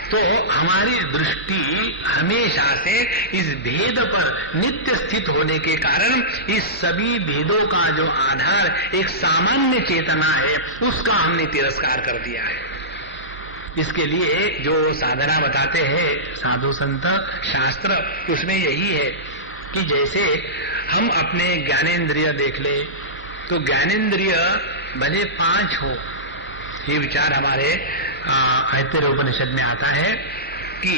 तो हमारी दृष्टि हमेशा से इस भेद पर नित्य स्थित होने के कारण इस सभी भेदों का जो आधार एक सामान्य चेतना है उसका हमने तिरस्कार कर दिया है। इसके लिए जो साधना बताते हैं साधु संत शास्त्र, उसमें यही है कि जैसे हम अपने ज्ञानेन्द्रिय देख ले तो ज्ञानेन्द्रिय भले 5 हो, ये विचार हमारे ऐतरेय उपनिषद में आता है कि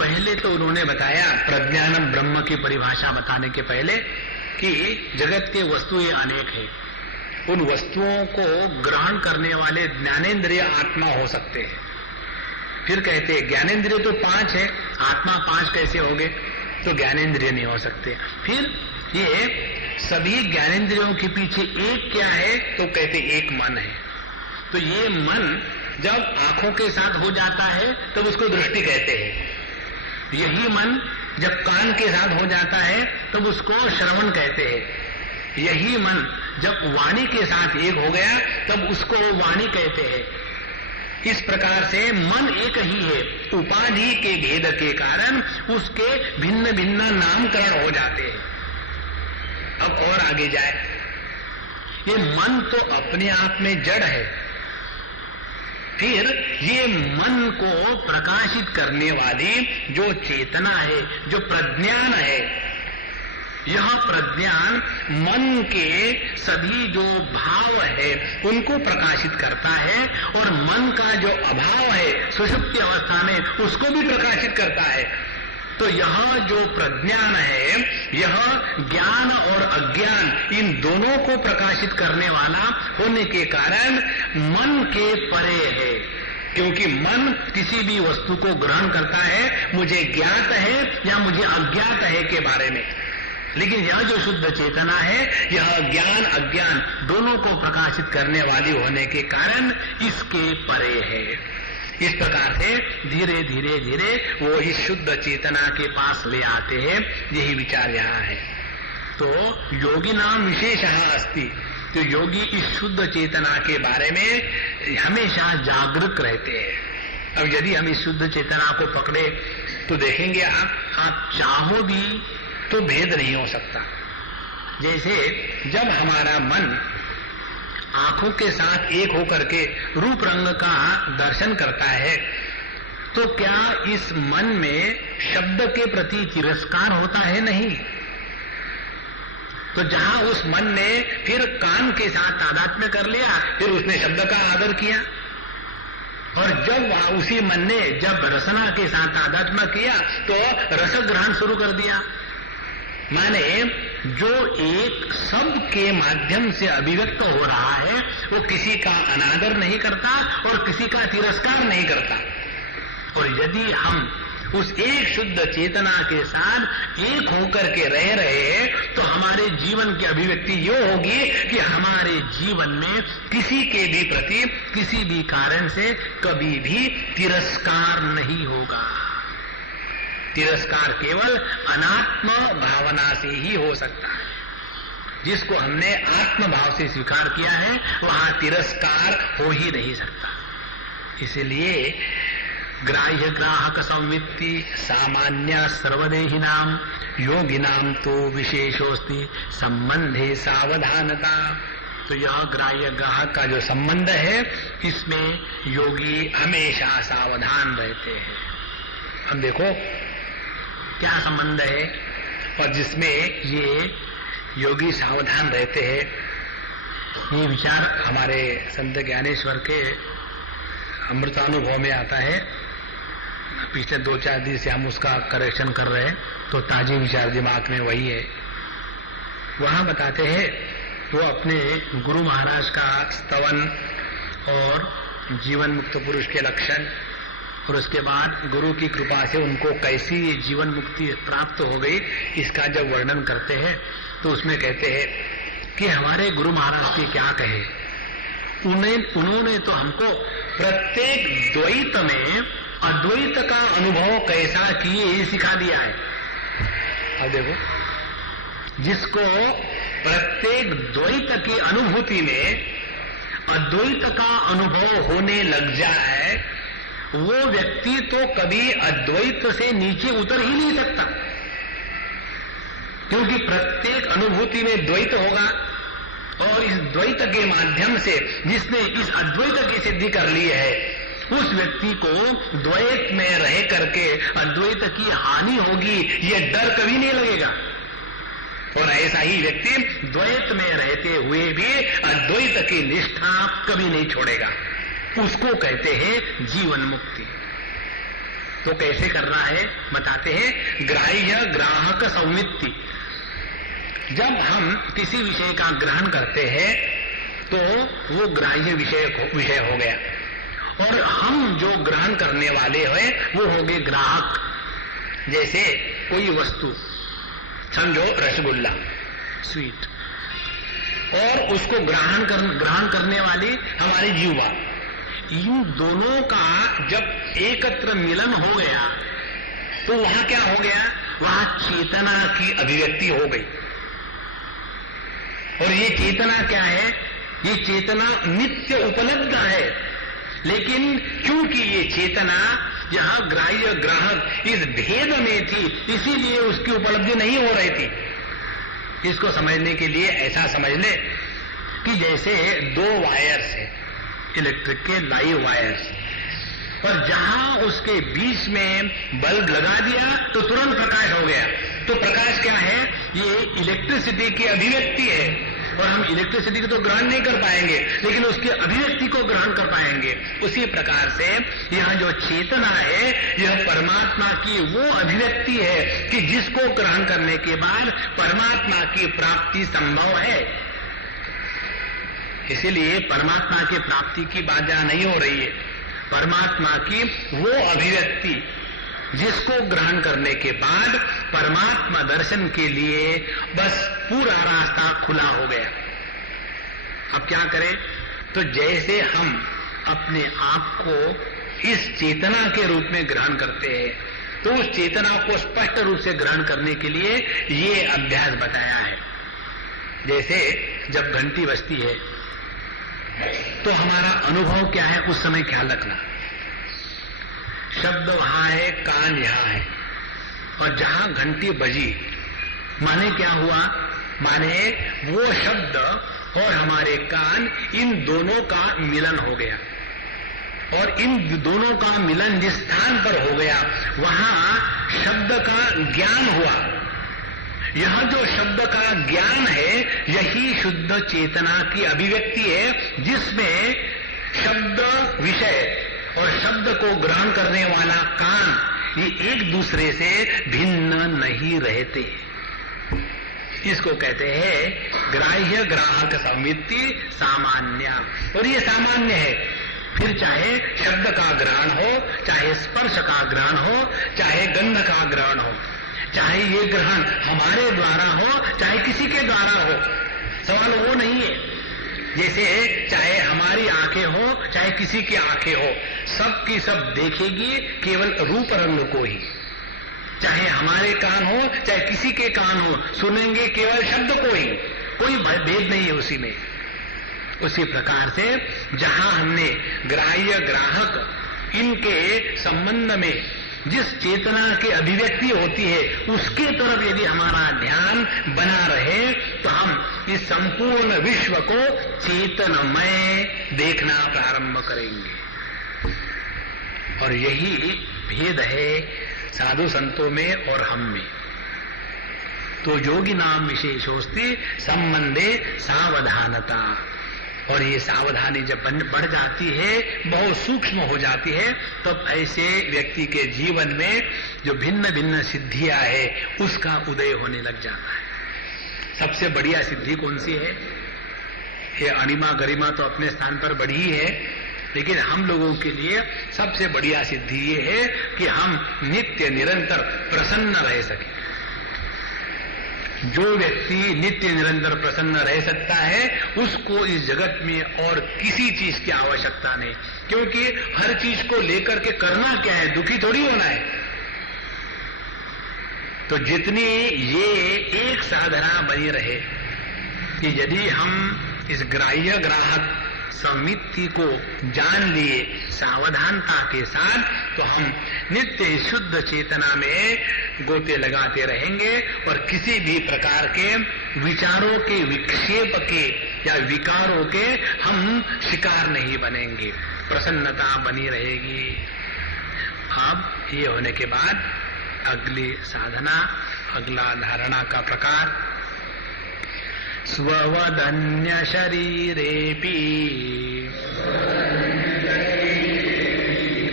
पहले तो उन्होंने बताया प्रज्ञानम ब्रह्म की परिभाषा बताने के पहले कि जगत के वस्तुएं अनेक है, उन वस्तुओं को ग्रहण करने वाले ज्ञानेन्द्रिय आत्मा हो सकते हैं। फिर कहते हैं ज्ञानेन्द्रिय तो 5 है, आत्मा 5 कैसे हो गए? तो ज्ञानेन्द्रिय नहीं हो सकते। फिर ये सभी ज्ञानेन्द्रियों के पीछे एक क्या है? तो कहते एक मन है। तो ये मन जब आंखों के साथ हो जाता है तब उसको दृष्टि कहते हैं। यही मन जब कान के साथ हो जाता है तब उसको श्रवण कहते हैं। यही मन जब वाणी के साथ एक हो गया तब उसको वाणी कहते हैं। इस प्रकार से मन एक ही है, उपाधि के भेद के कारण उसके भिन्न भिन्न नामकरण हो जाते हैं। अब और आगे जाए, ये मन तो अपने आप में जड़ है, फिर ये मन को प्रकाशित करने वाली जो चेतना है, जो प्रज्ञान है, यह प्रज्ञान मन के सभी जो भाव है उनको प्रकाशित करता है, और मन का जो अभाव है सुषुप्ति अवस्था में उसको भी प्रकाशित करता है। तो यह जो प्रज्ञान है, यह ज्ञान और अज्ञान इन दोनों को प्रकाशित करने वाला होने के कारण मन के परे है, क्योंकि मन किसी भी वस्तु को ग्रहण करता है, मुझे ज्ञात है या मुझे अज्ञात है के बारे में, लेकिन यह जो शुद्ध चेतना है, यह ज्ञान अज्ञान दोनों को प्रकाशित करने वाली होने के कारण इसके परे है। इस प्रकार से धीरे धीरे धीरे वो इस शुद्ध चेतना के पास ले आते हैं, यही विचार यहाँ है। तो योगी नाम विशेषः अस्ति, तो योगी इस शुद्ध चेतना के बारे में हमेशा जागरूक रहते हैं। अब यदि हम इस शुद्ध चेतना को पकड़े तो देखेंगे आप चाहो भी तो भेद नहीं हो सकता। जैसे जब हमारा मन आंखों के साथ एक होकर के रूप रंग का दर्शन करता है, तो क्या इस मन में शब्द के प्रति तिरस्कार होता है? नहीं। तो जहां उस मन ने फिर कान के साथ तादात्म्य कर लिया, फिर उसने शब्द का आदर किया, और जब उसी मन ने जब रसना के साथ तादात्म्य किया तो रस ग्रहण शुरू कर दिया। माने जो एक शब्द के माध्यम से अभिव्यक्त हो रहा है वो किसी का अनादर नहीं करता और किसी का तिरस्कार नहीं करता। और यदि हम उस एक शुद्ध चेतना के साथ एक होकर के रह रहे हैं तो हमारे जीवन की अभिव्यक्ति ये होगी कि हमारे जीवन में किसी के भी प्रति किसी भी कारण से कभी भी तिरस्कार नहीं होगा। तिरस्कार केवल अनात्म भावना से ही हो सकता है। जिसको हमने आत्म भाव से स्वीकार किया है वहां तिरस्कार हो ही नहीं सकता। इसलिए ग्राह्य ग्राहक संवित्ति सामान्य सर्वदेहिनाम योगिनाम तो विशेषोस्ति संबंधे सावधानता। तो यह ग्राह्य ग्राहक का जो संबंध है इसमें योगी हमेशा सावधान रहते हैं। हम देखो क्या संबंध है, और जिसमें ये योगी सावधान रहते हैं, ये विचार हमारे संत ज्ञानेश्वर के अमृतानुभव में आता है। पिछले 2-4 दिन से हम उसका करेक्शन कर रहे हैं, तो ताजे विचार दिमाग में वही है। वहां बताते हैं वो अपने गुरु महाराज का स्तवन और जीवन मुक्त पुरुष के लक्षण, और उसके बाद गुरु की कृपा से उनको कैसी जीवन मुक्ति प्राप्त हो गई इसका जब वर्णन करते हैं तो उसमें कहते हैं कि हमारे गुरु महाराज के क्या कहे, उन्होंने तो हमको प्रत्येक द्वैत में अद्वैत का अनुभव कैसा किए ये सिखा दिया है। अब देखो, जिसको प्रत्येक द्वैत की अनुभूति में अद्वैत का अनुभव होने लग जाए वो व्यक्ति तो कभी अद्वैत से नीचे उतर ही नहीं सकता, क्योंकि प्रत्येक अनुभूति में द्वैत होगा, और इस द्वैत के माध्यम से जिसने इस अद्वैत की सिद्धि कर ली है उस व्यक्ति को द्वैत में रह करके अद्वैत की हानि होगी ये डर कभी नहीं लगेगा। और ऐसा ही व्यक्ति द्वैत में रहते हुए भी अद्वैत की निष्ठा कभी नहीं छोड़ेगा, उसको कहते हैं जीवन मुक्ति। तो कैसे करना है बताते हैं, ग्राह्य ग्राहक संवित्ति। जब हम किसी विषय का ग्रहण करते हैं तो वो ग्राह्य विषय हो गया, और हम जो ग्रहण करने वाले हैं वो हो गए ग्राहक। जैसे कोई वस्तु, समझो रसगुल्ला स्वीट, और उसको ग्रहण करने वाली हमारी जीवा। इन दोनों का जब एकत्र मिलन हो गया तो वहां क्या हो गया, वहां चेतना की अभिव्यक्ति हो गई। और ये चेतना क्या है, ये चेतना नित्य उपलब्ध है, लेकिन क्योंकि ये चेतना यहां ग्राह्य ग्राहक इस भेद में थी इसीलिए उसकी उपलब्धि नहीं हो रही थी। इसको समझने के लिए ऐसा समझ ले कि जैसे दो वायर्स है, इलेक्ट्रिक के लाइव वायर्स, और जहां उसके बीच में बल्ब लगा दिया तो तुरंत प्रकाश हो गया। तो प्रकाश क्या है? ये इलेक्ट्रिसिटी की अभिव्यक्ति है, और हम इलेक्ट्रिसिटी को तो ग्रहण नहीं कर पाएंगे, लेकिन उसकी अभिव्यक्ति को ग्रहण कर पाएंगे। उसी प्रकार से यह जो चेतना है, यह परमात्मा की वो अभिव्यक्ति है कि जिसको ग्रहण करने के बाद परमात्मा की प्राप्ति संभव है। इसीलिए परमात्मा की प्राप्ति की बात जहां नहीं हो रही है, परमात्मा की वो अभिव्यक्ति जिसको ग्रहण करने के बाद परमात्मा दर्शन के लिए बस पूरा रास्ता खुला हो गया। अब क्या करें? तो जैसे हम अपने आप को इस चेतना के रूप में ग्रहण करते हैं, तो उस चेतना को स्पष्ट रूप से ग्रहण करने के लिए ये अभ्यास बताया है। जैसे जब घंटी बजती है तो हमारा अनुभव क्या है, उस समय ख्याल रखना। शब्द वहां है, कान यहां है, और जहां घंटी बजी माने क्या हुआ? माने वो शब्द और हमारे कान, इन दोनों का मिलन हो गया, और इन दोनों का मिलन जिस स्थान पर हो गया वहां शब्द का ज्ञान हुआ। यह जो शब्द का ज्ञान है, यही शुद्ध चेतना की अभिव्यक्ति है, जिसमें शब्द विषय और शब्द को ग्रहण करने वाला कान ये एक दूसरे से भिन्न नहीं रहते। इसको कहते हैं ग्राह्य ग्राहक संवित्ति सामान्य, और ये सामान्य है। फिर चाहे शब्द का ग्रहण हो, चाहे स्पर्श का ग्रहण हो, चाहे गंध का ग्रहण हो, चाहे ये ग्रहण हमारे द्वारा हो, चाहे किसी के द्वारा हो, सवाल वो नहीं है। जैसे चाहे हमारी आंखें हो, चाहे किसी की आंखें हो, सब की सब देखेगी केवल रूप रंग को ही। चाहे हमारे कान हो, चाहे किसी के कान हो, सुनेंगे केवल शब्द को ही, कोई भेद नहीं है उसी में। उसी प्रकार से जहां हमने ग्राह्य ग्राहक इनके संबंध में जिस चेतना की अभिव्यक्ति होती है, उसके तरफ यदि हमारा ध्यान बना रहे तो हम इस संपूर्ण विश्व को चेतनमय देखना प्रारंभ करेंगे। और यही भेद है साधु संतों में और हम में। तो योगी नाम विशेषोस्ति संबंधे सावधानता, और ये सावधानी जब बढ़ जाती है, बहुत सूक्ष्म हो जाती है, तब ऐसे व्यक्ति के जीवन में जो भिन्न भिन्न सिद्धियां है उसका उदय होने लग जाता है। सबसे बढ़िया सिद्धि कौन सी है? ये अणिमा गरिमा तो अपने स्थान पर बढ़ी है, लेकिन हम लोगों के लिए सबसे बढ़िया सिद्धि ये है कि हम नित्य निरंतर प्रसन्न रह सके। जो व्यक्ति नित्य निरंतर प्रसन्न रह सकता है, उसको इस जगत में और किसी चीज की आवश्यकता नहीं, क्योंकि हर चीज को लेकर के करना क्या है, दुखी थोड़ी होना है। तो जितनी ये एक साधना बनी रहे कि यदि हम इस ग्राह्य ग्राहक समिति को जान लिए सावधानता के साथ, तो हम नित्य शुद्ध चेतना में गोते लगाते रहेंगे और किसी भी प्रकार के विचारों के विक्षेप के या विकारों के हम शिकार नहीं बनेंगे, प्रसन्नता बनी रहेगी। अब ये होने के बाद अगली साधना, अगला धारणा का प्रकार, स्ववदन्य शरीरेपि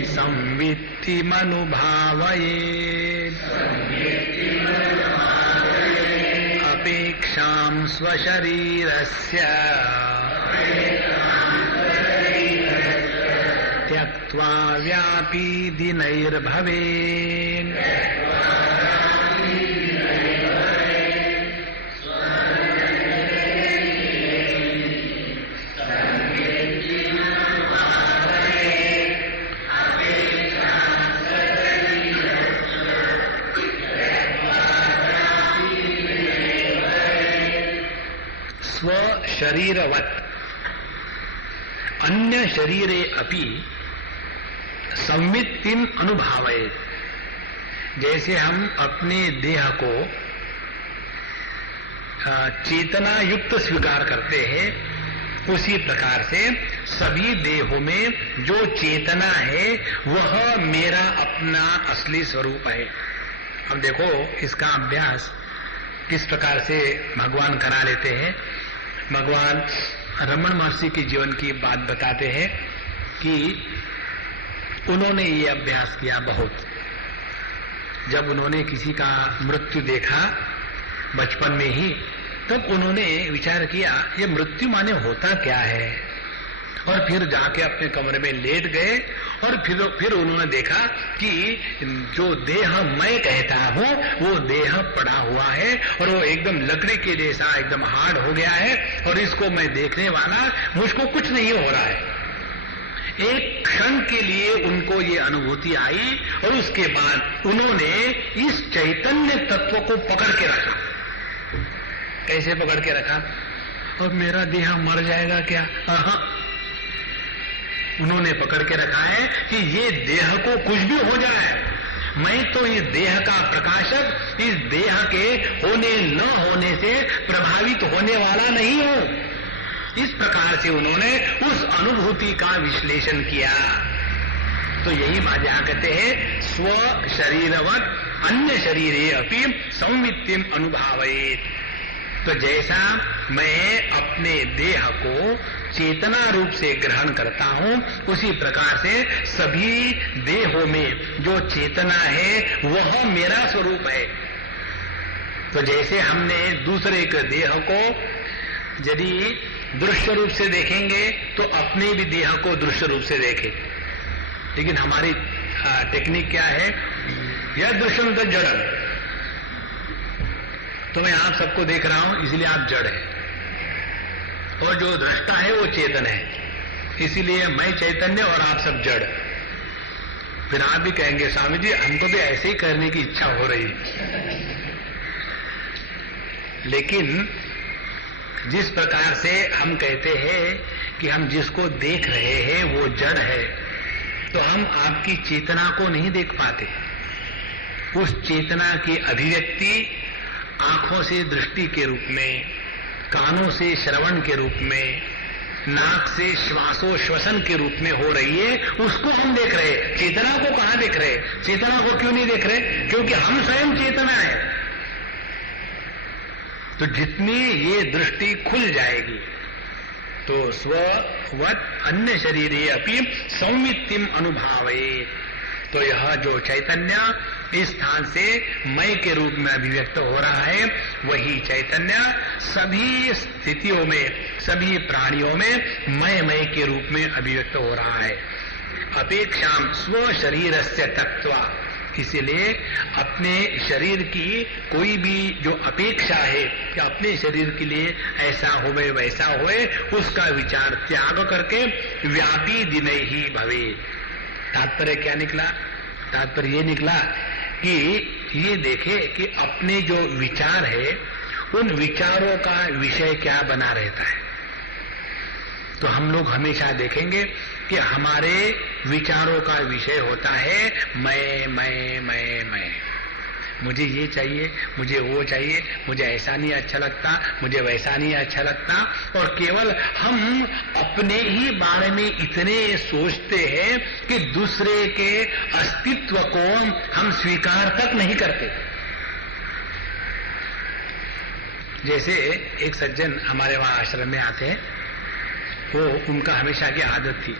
संवित्ति मनुभावयेत् अपेक्षां स्वशरीरस्य त्यक्त्वा व्यापी दिनैर्भवेन्। शरीरवत अन्य शरीरे अपि संवित्तिम अनुभवेत्। जैसे हम अपने देह को चेतना युक्त स्वीकार करते हैं, उसी प्रकार से सभी देहों में जो चेतना है वह मेरा अपना असली स्वरूप है। अब देखो इसका अभ्यास किस प्रकार से भगवान करा लेते हैं। भगवान रमण महर्षि के जीवन की बात बताते हैं कि उन्होंने ये अभ्यास किया बहुत। जब उन्होंने किसी का मृत्यु देखा बचपन में ही, तब उन्होंने विचार किया ये मृत्यु माने होता क्या है, और फिर जाके अपने कमरे में लेट गए और फिर उन्होंने देखा कि जो देह मैं कहता हूं वो देह पड़ा हुआ है और वो एकदम लकड़ी के जैसा एकदम हार्ड हो गया है, और इसको मैं देखने वाला मुझको कुछ नहीं हो रहा है। एक क्षण के लिए उनको ये अनुभूति आई और उसके बाद उन्होंने इस चैतन्य तत्व को पकड़ के रखा। कैसे पकड़ के रखा? और मेरा देह मर जाएगा क्या? उन्होंने पकड़ के रखा है कि ये देह को कुछ भी हो जाए, मैं तो इस देह का प्रकाशक, इस देह के होने न होने से प्रभावित होने वाला नहीं हूं। इस प्रकार से उन्होंने उस अनुभूति का विश्लेषण किया। तो यही माया कहते हैं स्व शरीरवत अन्य शरीरे अपि सौमित्यम अनुभावेत। तो जैसा मैं अपने देह को चेतना रूप से ग्रहण करता हूं, उसी प्रकार से सभी देहों में जो चेतना है वह मेरा स्वरूप है। तो जैसे हमने दूसरे के देह को यदि दृश्य रूप से देखेंगे तो अपने भी देह को दृश्य रूप से देखें, लेकिन हमारी टेक्निक क्या है? यह दृश्यम तो जड़, तो मैं आप सबको देख रहा हूं इसलिए आप जड़ है, और जो दृष्टा है वो चेतन है, इसीलिए मैं चैतन्य और आप सब जड़। फिर आप भी कहेंगे स्वामी जी हमको भी ऐसे ही करने की इच्छा हो रही है। लेकिन जिस प्रकार से हम कहते हैं कि हम जिसको देख रहे हैं वो जड़ है, तो हम आपकी चेतना को नहीं देख पाते। उस चेतना की अभिव्यक्ति आंखों से दृष्टि के रूप में, कानों से श्रवण के रूप में, नाक से श्वासोश्वसन के रूप में हो रही है, उसको हम देख रहे। चेतना को कहां देख रहे? चेतना को क्यों नहीं देख रहे? क्योंकि हम स्वयं चेतना है। तो जितनी ये दृष्टि खुल जाएगी तो स्ववत अन्य शरीरे अपि सौमित्यम अनुभावेत। तो यह जो चैतन्य इस स्थान से मैं के रूप में अभिव्यक्त हो रहा है, वही चैतन्य सभी स्थितियों में, सभी प्राणियों में मैं के रूप में अभिव्यक्त हो रहा है। अपेक्षाम स्व शरीरस्य तत्वा, इसीलिए अपने शरीर की कोई भी जो अपेक्षा है कि अपने शरीर के लिए ऐसा होवे वैसा होवे, उसका विचार त्याग करके व्यापी दिन ही भवे। तात्पर्य क्या निकला? तात्पर्य ये निकला कि ये देखे कि अपने जो विचार है उन विचारों का विषय क्या बना रहता है। तो हम लोग हमेशा देखेंगे कि हमारे विचारों का विषय होता है मैं। मुझे ये चाहिए, मुझे वो चाहिए, मुझे ऐसा नहीं अच्छा लगता, मुझे वैसा नहीं अच्छा लगता, और केवल हम अपने ही बारे में इतने सोचते हैं कि दूसरे के अस्तित्व को हम स्वीकार तक नहीं करते। जैसे एक सज्जन हमारे वहां आश्रम में आते हैं, वो उनका हमेशा की आदत थी,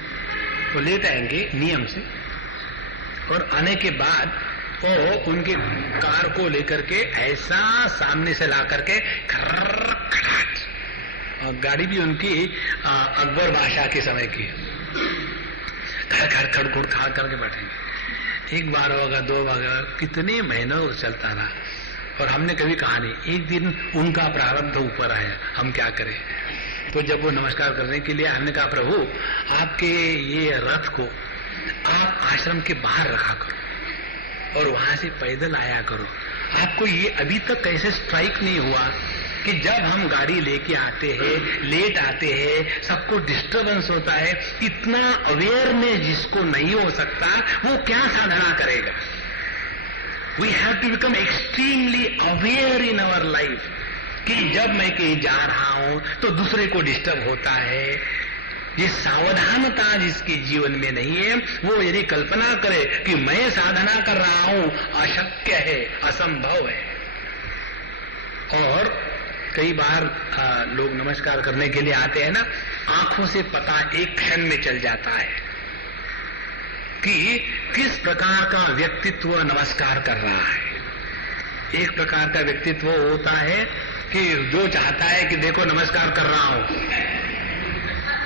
वो लेट आएंगे नियम से, और आने के बाद वो उनके कार को लेकर के ऐसा सामने से ला करके खटाट, और गाड़ी भी उनकी अकबर बादशाह के समय की, खड़खड़ खा करके बैठेंगे। एक बार होगा, दो बार, कितने महीनों चलता रहा, और हमने कभी कहा नहीं। एक दिन उनका प्रारब्ध ऊपर आया, हम क्या करें। तो जब वो नमस्कार करने के लिए, हमने कहा प्रभु आपके ये रथ को आप आश्रम के बाहर रखा करो और वहां से पैदल आया करो। आपको ये अभी तक कैसे स्ट्राइक नहीं हुआ कि जब हम गाड़ी लेके आते हैं, लेट आते हैं, सबको डिस्टर्बेंस होता है, इतना अवेयरनेस जिसको नहीं हो सकता वो क्या साधना करेगा। We have to become extremely aware in our life. कि जब मैं कहीं जा रहा हूं तो दूसरे को डिस्टर्ब होता है। ये सावधानता जिसके जीवन में नहीं है, वो यदि कल्पना करे कि मैं साधना कर रहा हूं, अशक्य है, असंभव है। और कई बार लोग नमस्कार करने के लिए आते हैं ना, आंखों से पता एक क्षण में चल जाता है कि किस प्रकार का व्यक्तित्व नमस्कार कर रहा है। एक प्रकार का व्यक्तित्व होता है कि जो चाहता है कि देखो नमस्कार कर रहा हूं,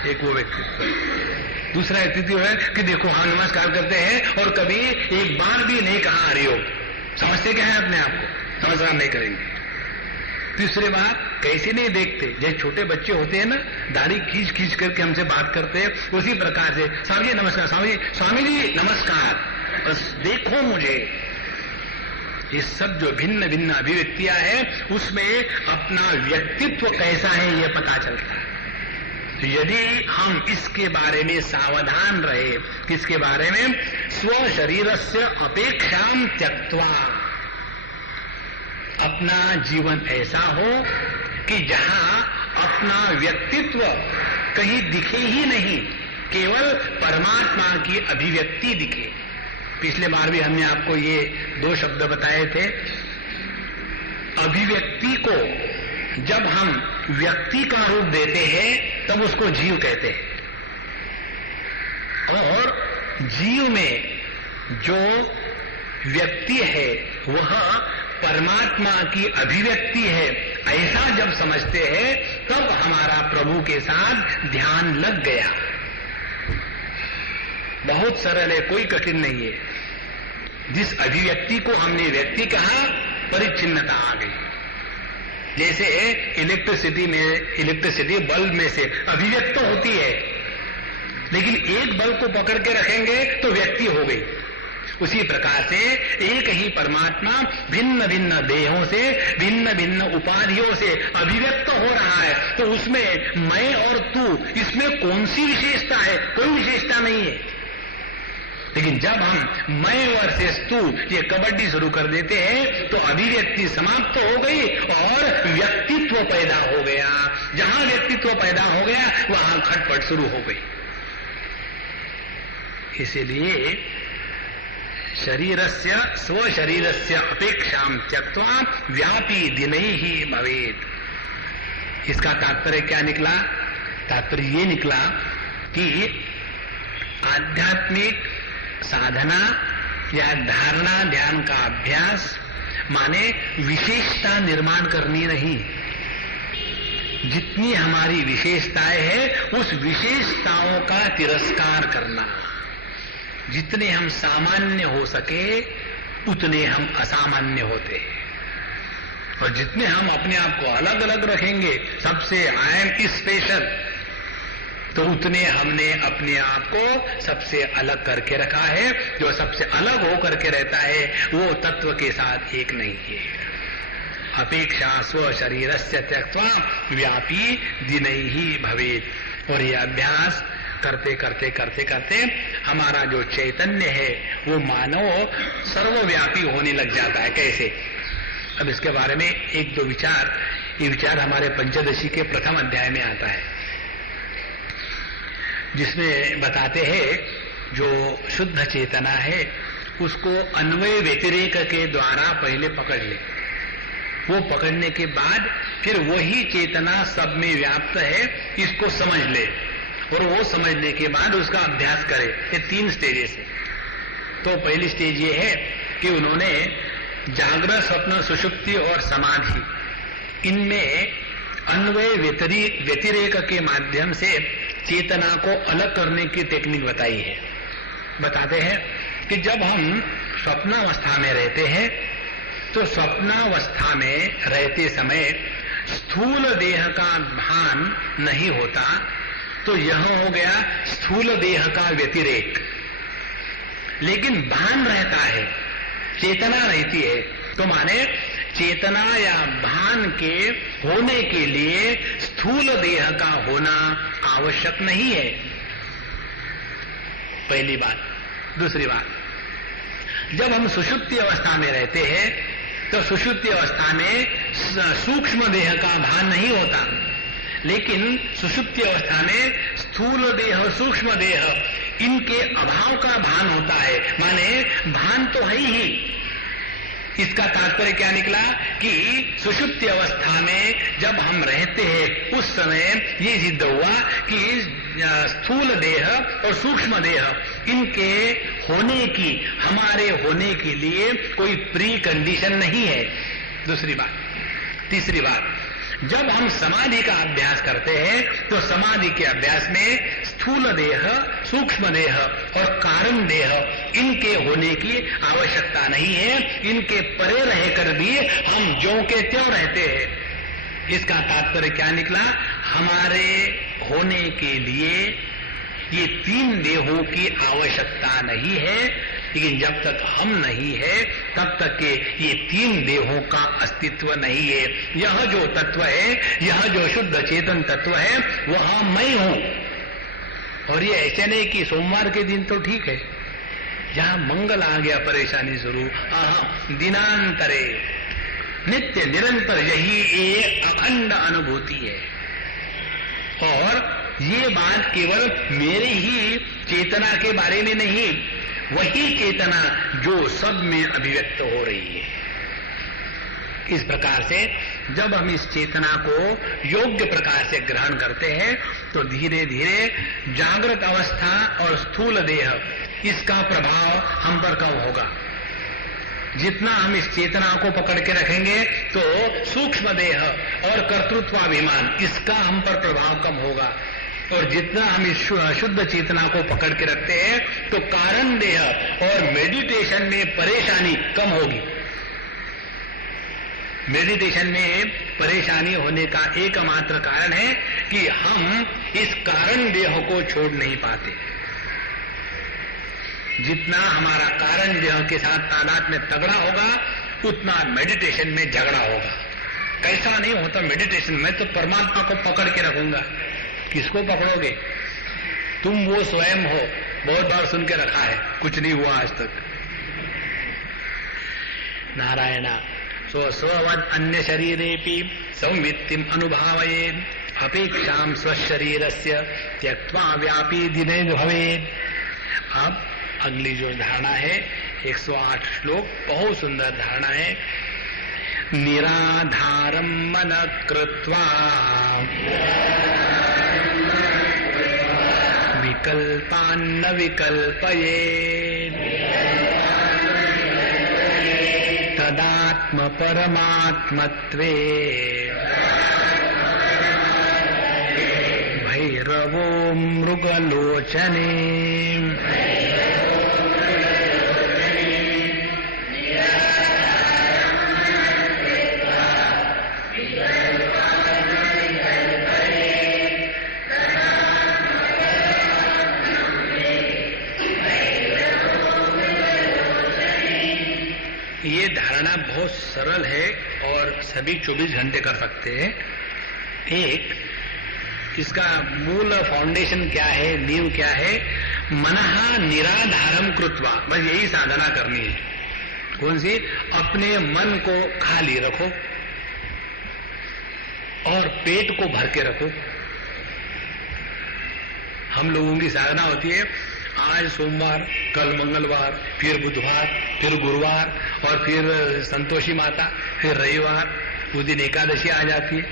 एक वो व्यक्तित्व। दूसरा व्यक्तित्व है कि देखो हम नमस्कार करते हैं और कभी एक बार भी नहीं कहा हरिओम। समझते क्या है अपने आप को, नमस्कार नहीं करेंगे। तीसरी बात, कैसे नहीं देखते, जैसे छोटे बच्चे होते हैं ना, दाढ़ी खींच खींच करके हमसे बात करते हैं, उसी प्रकार से स्वामी जी नमस्कार, स्वामी जी नमस्कार, बस देखो मुझे। ये सब जो भिन्न भिन्न अभिव्यक्तियां हैं, उसमें अपना व्यक्तित्व कैसा है ये पता चलता है। तो यदि हम इसके बारे में सावधान रहे, किसके बारे में, स्व शरीरस्य अपेक्षां त्यक्त्वा, अपना जीवन ऐसा हो कि जहां अपना व्यक्तित्व कहीं दिखे ही नहीं, केवल परमात्मा की अभिव्यक्ति दिखे। पिछले बार भी हमने आपको ये 2 शब्द बताए थे। अभिव्यक्ति को जब हम व्यक्ति का रूप देते हैं तब उसको जीव कहते हैं, और जीव में जो व्यक्ति है वह परमात्मा की अभिव्यक्ति है, ऐसा जब समझते हैं तब हमारा प्रभु के साथ ध्यान लग गया। बहुत सरल है, कोई कठिन नहीं है। जिस अभिव्यक्ति को हमने व्यक्ति कहा, परिच्छिन्नता आ गई। जैसे इलेक्ट्रिसिटी बल्ब में से अभिव्यक्त होती है, लेकिन एक बल्ब को पकड़ के रखेंगे तो व्यक्ति हो गई। उसी प्रकार से एक ही परमात्मा भिन्न भिन्न देहों से, भिन्न भिन्न उपाधियों से अभिव्यक्त हो रहा है। तो उसमें मैं और तू, इसमें कौन सी विशेषता है? कोई विशेषता नहीं है। लेकिन जब हम मैं वर्सेस तू ये कबड्डी शुरू कर देते हैं तो अभिव्यक्ति समाप्त हो गई और व्यक्तित्व पैदा हो गया। जहां व्यक्तित्व पैदा हो गया वहां खटपट शुरू हो गई। इसीलिए शरीरस्य स्वशरीरस्य अपेक्षां त्यक्त्वा व्यापी दिनैः भवेत्। इसका तात्पर्य क्या निकला? तात्पर्य ये निकला कि आध्यात्मिक साधना या धारणा ध्यान का अभ्यास माने विशेषता निर्माण करनी नहीं। जितनी हमारी विशेषताएं हैं उस विशेषताओं का तिरस्कार करना। जितने हम सामान्य हो सके उतने हम असामान्य होते हैं, और जितने हम अपने आप को अलग अलग रखेंगे, सबसे आई एम स्पेशल, तो उतने हमने अपने आप को सबसे अलग करके रखा है। जो सबसे अलग हो करके रहता है वो तत्व के साथ एक नहीं है। अपेक्षा स्व शरीरस्य त्यक्त्वा व्यापी दिनैः भवेत्। और ये अभ्यास करते करते करते करते हमारा जो चैतन्य है वो मानव सर्वव्यापी होने लग जाता है। कैसे? अब इसके बारे में 1-2 विचार, ये विचार हमारे पंचदशी के प्रथम अध्याय में आता है, जिसमें बताते हैं जो शुद्ध चेतना है उसको अन्वय व्यतिरेक के द्वारा पहले पकड़ ले। वो पकड़ने के बाद फिर वही चेतना सब में व्याप्त है इसको समझ ले, और वो समझने के बाद उसका अभ्यास करे। ये 3 स्टेजेस है। तो पहली स्टेज ये है कि उन्होंने जागरण, स्वप्न, सुषुप्ति और समाधि, इनमें अन्वय व्यतिरेक के माध्यम से चेतना को अलग करने की टेक्निक बताई है। बताते हैं कि जब हम स्वप्नावस्था में रहते हैं तो स्वप्नावस्था में रहते समय स्थूल देह का भान नहीं होता, तो यह हो गया स्थूल देह का व्यतिरेक। लेकिन भान रहता है, चेतना रहती है, तो माने चेतना या भान के होने के लिए स्थूल देह का होना आवश्यक नहीं है। पहली बात। दूसरी बात, जब हम सुषुप्ति अवस्था में रहते हैं तो सुषुप्ति अवस्था में सूक्ष्म देह का भान नहीं होता, लेकिन सुषुप्ति अवस्था में स्थूल देह सूक्ष्म देह इनके अभाव का भान होता है। माने भान तो है ही। इसका तात्पर्य क्या निकला कि सुषुप्ति अवस्था में जब हम रहते हैं उस समय ये सिद्ध हुआ कि स्थूल देह और सूक्ष्म देह इनके होने की, हमारे होने के लिए कोई प्री कंडीशन नहीं है। दूसरी बात। तीसरी बात, जब हम समाधि का अभ्यास करते हैं तो समाधि के अभ्यास में स्थूल देह, सूक्ष्म देह और कारण देह इनके होने की आवश्यकता नहीं है। इनके परे रहकर भी हम ज्यों के त्यों रहते हैं। इसका तात्पर्य क्या निकला? हमारे होने के लिए ये तीन देहों की आवश्यकता नहीं है, लेकिन जब तक हम नहीं है तब तक के ये तीन देहों का अस्तित्व नहीं है। यह जो तत्व है, यह जो शुद्ध चेतन तत्व है, वह मैं हूं। और ये ऐसे नहीं कि सोमवार के दिन तो ठीक है, जहां मंगल आ गया परेशानी शुरू। दिनांतरे नित्य निरंतर यही एक अखंड अनुभूति है। और ये बात केवल मेरे ही चेतना के बारे में नहीं, वही चेतना जो सब में अभिव्यक्त हो रही है। इस प्रकार से जब हम इस चेतना को योग्य प्रकार से ग्रहण करते हैं तो धीरे धीरे जागृत अवस्था और स्थूल देह इसका प्रभाव हम पर कम होगा। जितना हम इस चेतना को पकड़ के रखेंगे तो सूक्ष्म देह और कर्तृत्वाभिमान इसका हम पर प्रभाव कम होगा। और जितना हम इस शुद्ध चेतना को पकड़ के रखते हैं तो कारण देह और मेडिटेशन में परेशानी कम होगी। मेडिटेशन में परेशानी होने का एकमात्र कारण है कि हम इस कारण देह को छोड़ नहीं पाते। जितना हमारा कारण देह के साथ तादाद में तगड़ा होगा उतना मेडिटेशन में झगड़ा होगा। कैसा नहीं होता मेडिटेशन, मैं तो परमात्मा को पकड़ के रखूंगा। किसको पकड़ोगे? तुम वो स्वयं हो। बहुत बार सुन के रखा है, कुछ नहीं हुआ आज तक। नारायण स्ववद अन्य शरीरेपि संवित्तिम अनुभावयेत् अपेक्षां स्वशरीरस्य त्यक्त्वा व्यापी दिने भवेत्। अब अगली जो धारणा है 108 श्लोक, बहुत सुंदर धारणा है। निराधारं मन कृत्वा विकल्पान्न विकल्पयेत् तदात्म परमात्मत्वे भैरवो मृगलोचने। ये धारणा बहुत सरल है और सभी 24 घंटे कर सकते हैं। एक, इसका मूल फाउंडेशन क्या है, नींव क्या है? मनः निराधारम कृत्वा, बस यही साधना करनी है। कौन सी? अपने मन को खाली रखो और पेट को भर के रखो। हम लोगों की साधना होती है आज सोमवार, कल मंगलवार, फिर बुधवार, फिर गुरुवार और फिर संतोषी माता, फिर रविवार, उस दिन एकादशी आ जाती है।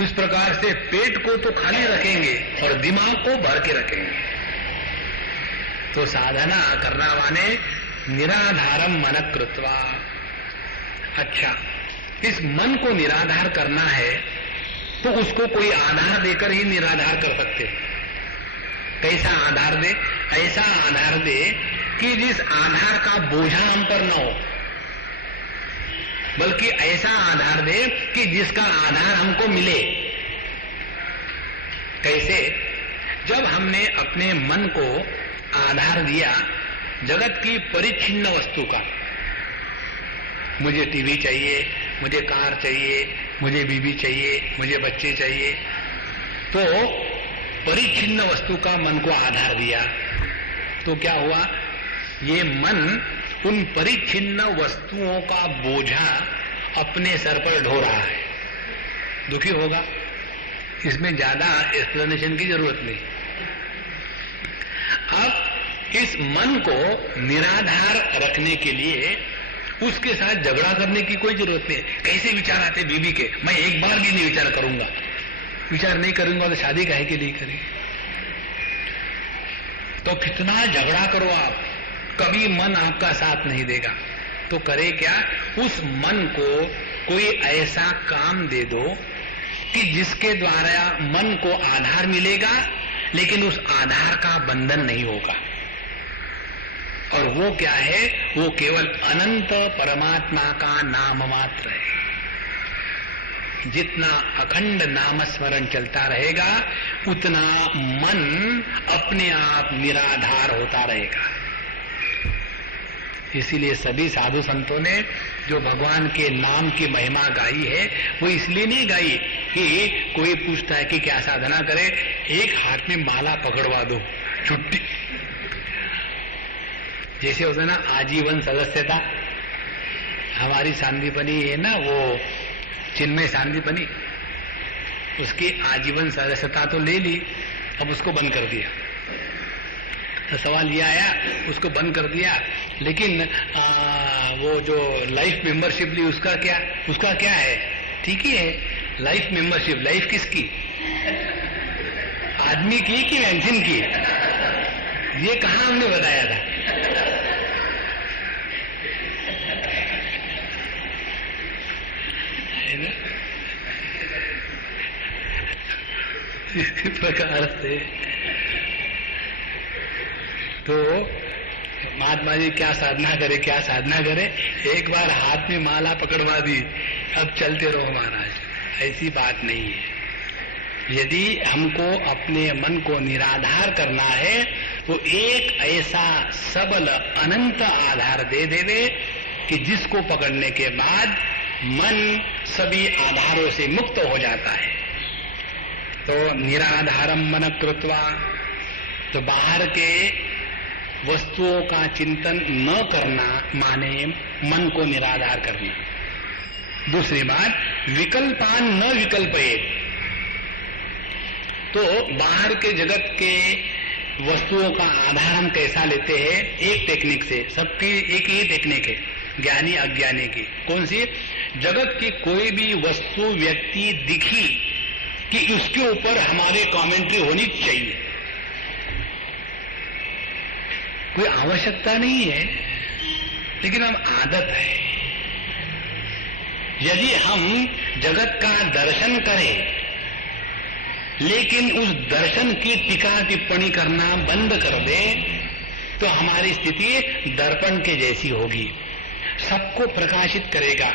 इस प्रकार से पेट को तो खाली रखेंगे और दिमाग को भर के रखेंगे। तो साधना करना माने निराधारम मन कृत्वा। अच्छा, इस मन को निराधार करना है तो उसको कोई आधार देकर ही निराधार कर सकते। कैसा आधार दे? ऐसा आधार दे कि जिस आधार का बोझा हम पर न हो, बल्कि ऐसा आधार दे कि जिसका आधार हमको मिले। कैसे? जब हमने अपने मन को आधार दिया जगत की परिच्छिन्न वस्तु का, मुझे टीवी चाहिए, मुझे कार चाहिए, मुझे बीवी चाहिए, मुझे बच्चे चाहिए, तो परिच्छिन्न वस्तु का मन को आधार दिया तो क्या हुआ? ये मन उन परिच्छिन्न वस्तुओं का बोझा अपने सर पर ढो रहा है। दुखी होगा। इसमें ज्यादा एक्सप्लेनेशन की जरूरत नहीं। अब इस मन को निराधार रखने के लिए उसके साथ झगड़ा करने की कोई जरूरत नहीं। कैसे विचार आते बीवी के, मैं एक बार भी नहीं विचार करूंगा। विचार नहीं करूंगा तो शादी काहे के लिए करें? तो कितना झगड़ा करो आप, कभी मन आपका साथ नहीं देगा। तो करे क्या, उस मन को कोई ऐसा काम दे दो कि जिसके द्वारा मन को आधार मिलेगा, लेकिन उस आधार का बंधन नहीं होगा। और वो क्या है? वो केवल अनंत परमात्मा का नाम मात्र है। जितना अखंड नामस्मरण चलता रहेगा उतना मन अपने आप निराधार होता रहेगा। इसीलिए सभी साधु संतों ने जो भगवान के नाम की महिमा गाई है वो इसलिए नहीं गाई कि कोई पूछता है कि क्या साधना करे, एक हाथ में माला पकड़वा दो, छुट्टी। जैसे होता ना आजीवन सदस्यता, हमारी सांदीपनी है ना, वो चिन्मय सांदीपनी, उसकी आजीवन सदस्यता तो ले ली, अब उसको बंद कर दिया। तो सवाल ये आया, उसको बंद कर दिया, लेकिन वो जो लाइफ मेंबरशिप ली उसका क्या है? ठीक ही है, लाइफ मेंबरशिप। लाइफ किसकी? आदमी की कि वैक्सीन की? ये कहाँ हमने बताया था? है ना? इसी प्रकार से तो महात्मा जी क्या साधना करे, एक बार हाथ में माला पकड़वा दी, अब चलते रहो महाराज। ऐसी बात नहीं है। यदि हमको अपने मन को निराधार करना है तो एक ऐसा सबल अनंत आधार दे देवे कि जिसको पकड़ने के बाद मन सभी आधारों से मुक्त हो जाता है। तो निराधारम मन कृत्वा, तो बाहर के वस्तुओं का चिंतन न करना माने मन को निराधार करना। दूसरी बात, विकल्पान न विकल्पये, तो बाहर के जगत के वस्तुओं का आधार हम कैसा लेते हैं? एक टेक्निक से, सबकी एक ही टेक्निक है, ज्ञानी अज्ञानी की। कौन सी? जगत की कोई भी वस्तु व्यक्ति दिखी कि उसके ऊपर हमारे कमेंट्री होनी चाहिए। कोई आवश्यकता नहीं है, लेकिन हम आदत है। यदि हम जगत का दर्शन करें लेकिन उस दर्शन की टीका टिप्पणी करना बंद कर दें तो हमारी स्थिति दर्पण के जैसी होगी। सबको प्रकाशित करेगा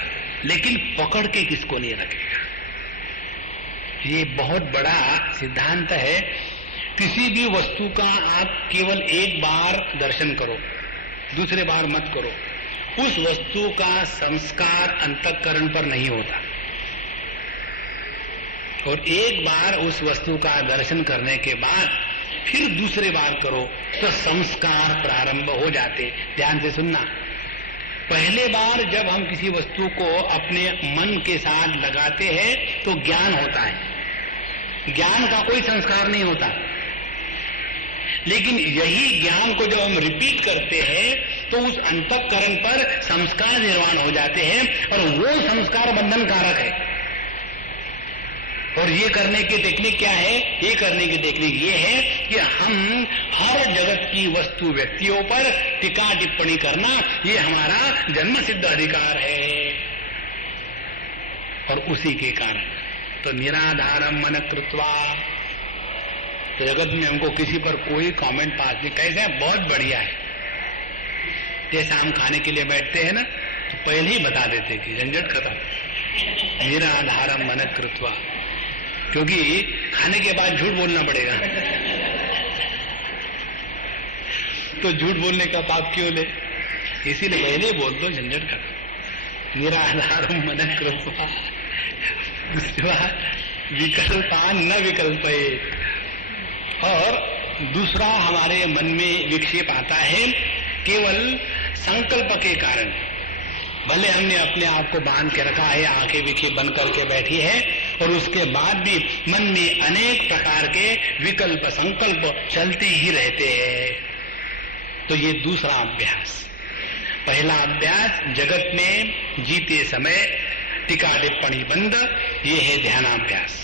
लेकिन पकड़ के किसको नहीं रखेगा। ये बहुत बड़ा सिद्धांत है। किसी भी वस्तु का आप केवल एक बार दर्शन करो, दूसरे बार मत करो। उस वस्तु का संस्कार अंतःकरण पर नहीं होता, और एक बार उस वस्तु का दर्शन करने के बाद फिर दूसरे बार करो तो संस्कार प्रारंभ हो जाते। ध्यान से सुनना, पहले बार जब हम किसी वस्तु को अपने मन के साथ लगाते हैं तो ज्ञान होता है, ज्ञान का कोई संस्कार नहीं होता। लेकिन यही ज्ञान को जब हम रिपीट करते हैं तो उस अंतःकरण पर संस्कार निर्माण हो जाते हैं, और वो संस्कार बंधन कारक है। और ये करने की टेक्निक क्या है? ये करने की टेक्निक ये है कि हम हर जगत की वस्तु व्यक्तियों पर टीका टिप्पणी करना ये हमारा जन्म सिद्ध अधिकार है। और उसी के कारण तो निराधारम मन कृत्वा, तो जगत में हमको किसी पर कोई कमेंट पास नहीं। कैसे है? बहुत बढ़िया है। जैसे हम खाने के लिए बैठते हैं ना, तो पहले ही बता देते कि झंझट खत्म, निराधारम मन कृत्वा, क्योंकि खाने के बाद झूठ बोलना पड़ेगा। तो झूठ बोलने का पाप क्यों ले? इसीलिए पहले बोल दो, झंझट खत्म, निराधारम मन कृत्वा। दूसरी बात, विकल्पान न विकल्पये। और दूसरा हमारे मन में विक्षेप आता है केवल संकल्प के कारण। भले हमने अपने आप को बांध के रखा है, आंखें विक्षेप बंद करके बैठी है, और उसके बाद भी मन में अनेक प्रकार के विकल्प संकल्प चलते ही रहते हैं। तो ये दूसरा अभ्यास। पहला अभ्यास जगत में जीते समय टीका टिप्पणी बंद, ये है ध्यानाभ्यास।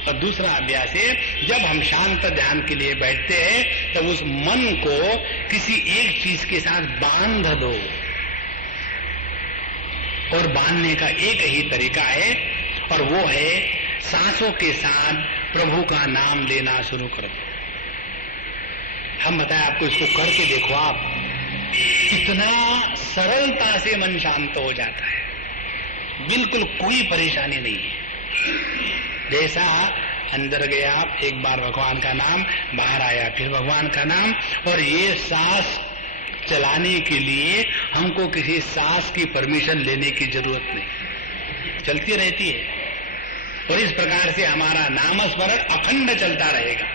और दूसरा अभ्यास है जब हम शांत ध्यान के लिए बैठते हैं तब उस मन को किसी एक चीज के साथ बांध दो, और बांधने का एक ही तरीका है, और वो है सांसों के साथ प्रभु का नाम लेना शुरू कर दो। हम बताएं आपको, इसको करके देखो आप, कितना सरलता से मन शांत हो जाता है, बिल्कुल कोई परेशानी नहीं है। जैसा अंदर गया एक बार भगवान का नाम, बाहर आया फिर भगवान का नाम, और ये सांस चलाने के लिए हमको किसी सांस की परमिशन लेने की जरूरत नहीं, चलती रहती है। और इस प्रकार से हमारा नामस्मरण अखंड चलता रहेगा,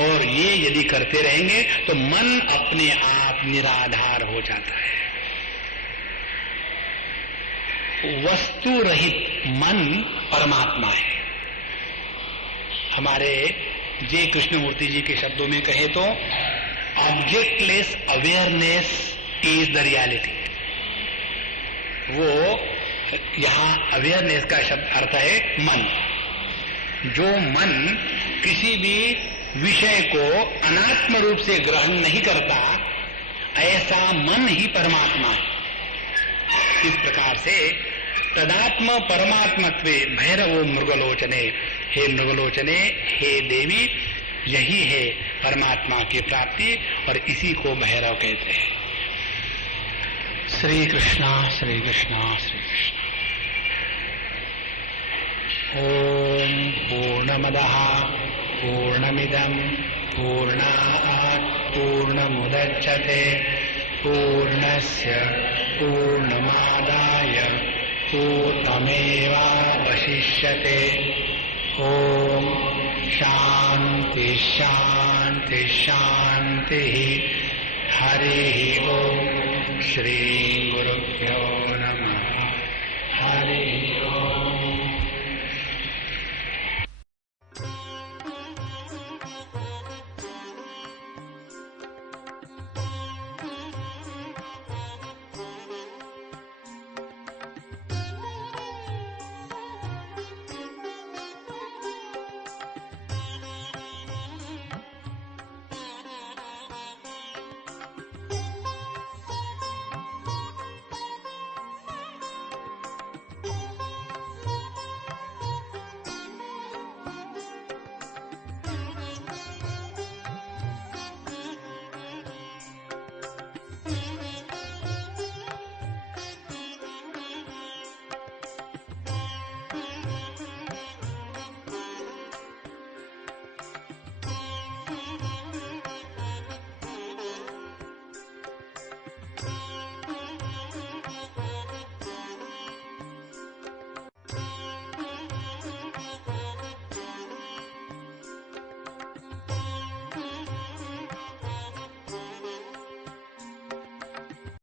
और ये यदि करते रहेंगे तो मन अपने आप निराधार हो जाता है। वस्तु रहित मन परमात्मा है। हमारे जे कृष्णमूर्ति जी के शब्दों में कहे तो ऑब्जेक्टलेस अवेयरनेस इज द रियलिटी। वो यहां अवेयरनेस का शब्द अर्थ है मन। जो मन किसी भी विषय को अनात्म रूप से ग्रहण नहीं करता, ऐसा मन ही परमात्मा है। इस प्रकार से तदात्म परमात्मत्वे भैरवो मृगलोचने, हे मृगलोचने, हे देवी, यही है परमात्मा की प्राप्ति, और इसी को भैरव कहते हैं। श्री कृष्णा श्री कृष्णा श्री कृष्णा। ओम पूर्णमदः पूर्णमिदं पूर्णात् पूर्णमुदच्यते पूर्णस्य पूर्णमादाय पूर्णमेवावशिष्यते। ओम शांति शांति शांति। हरि ओम। श्री गुरुभ्यो नमः। हरि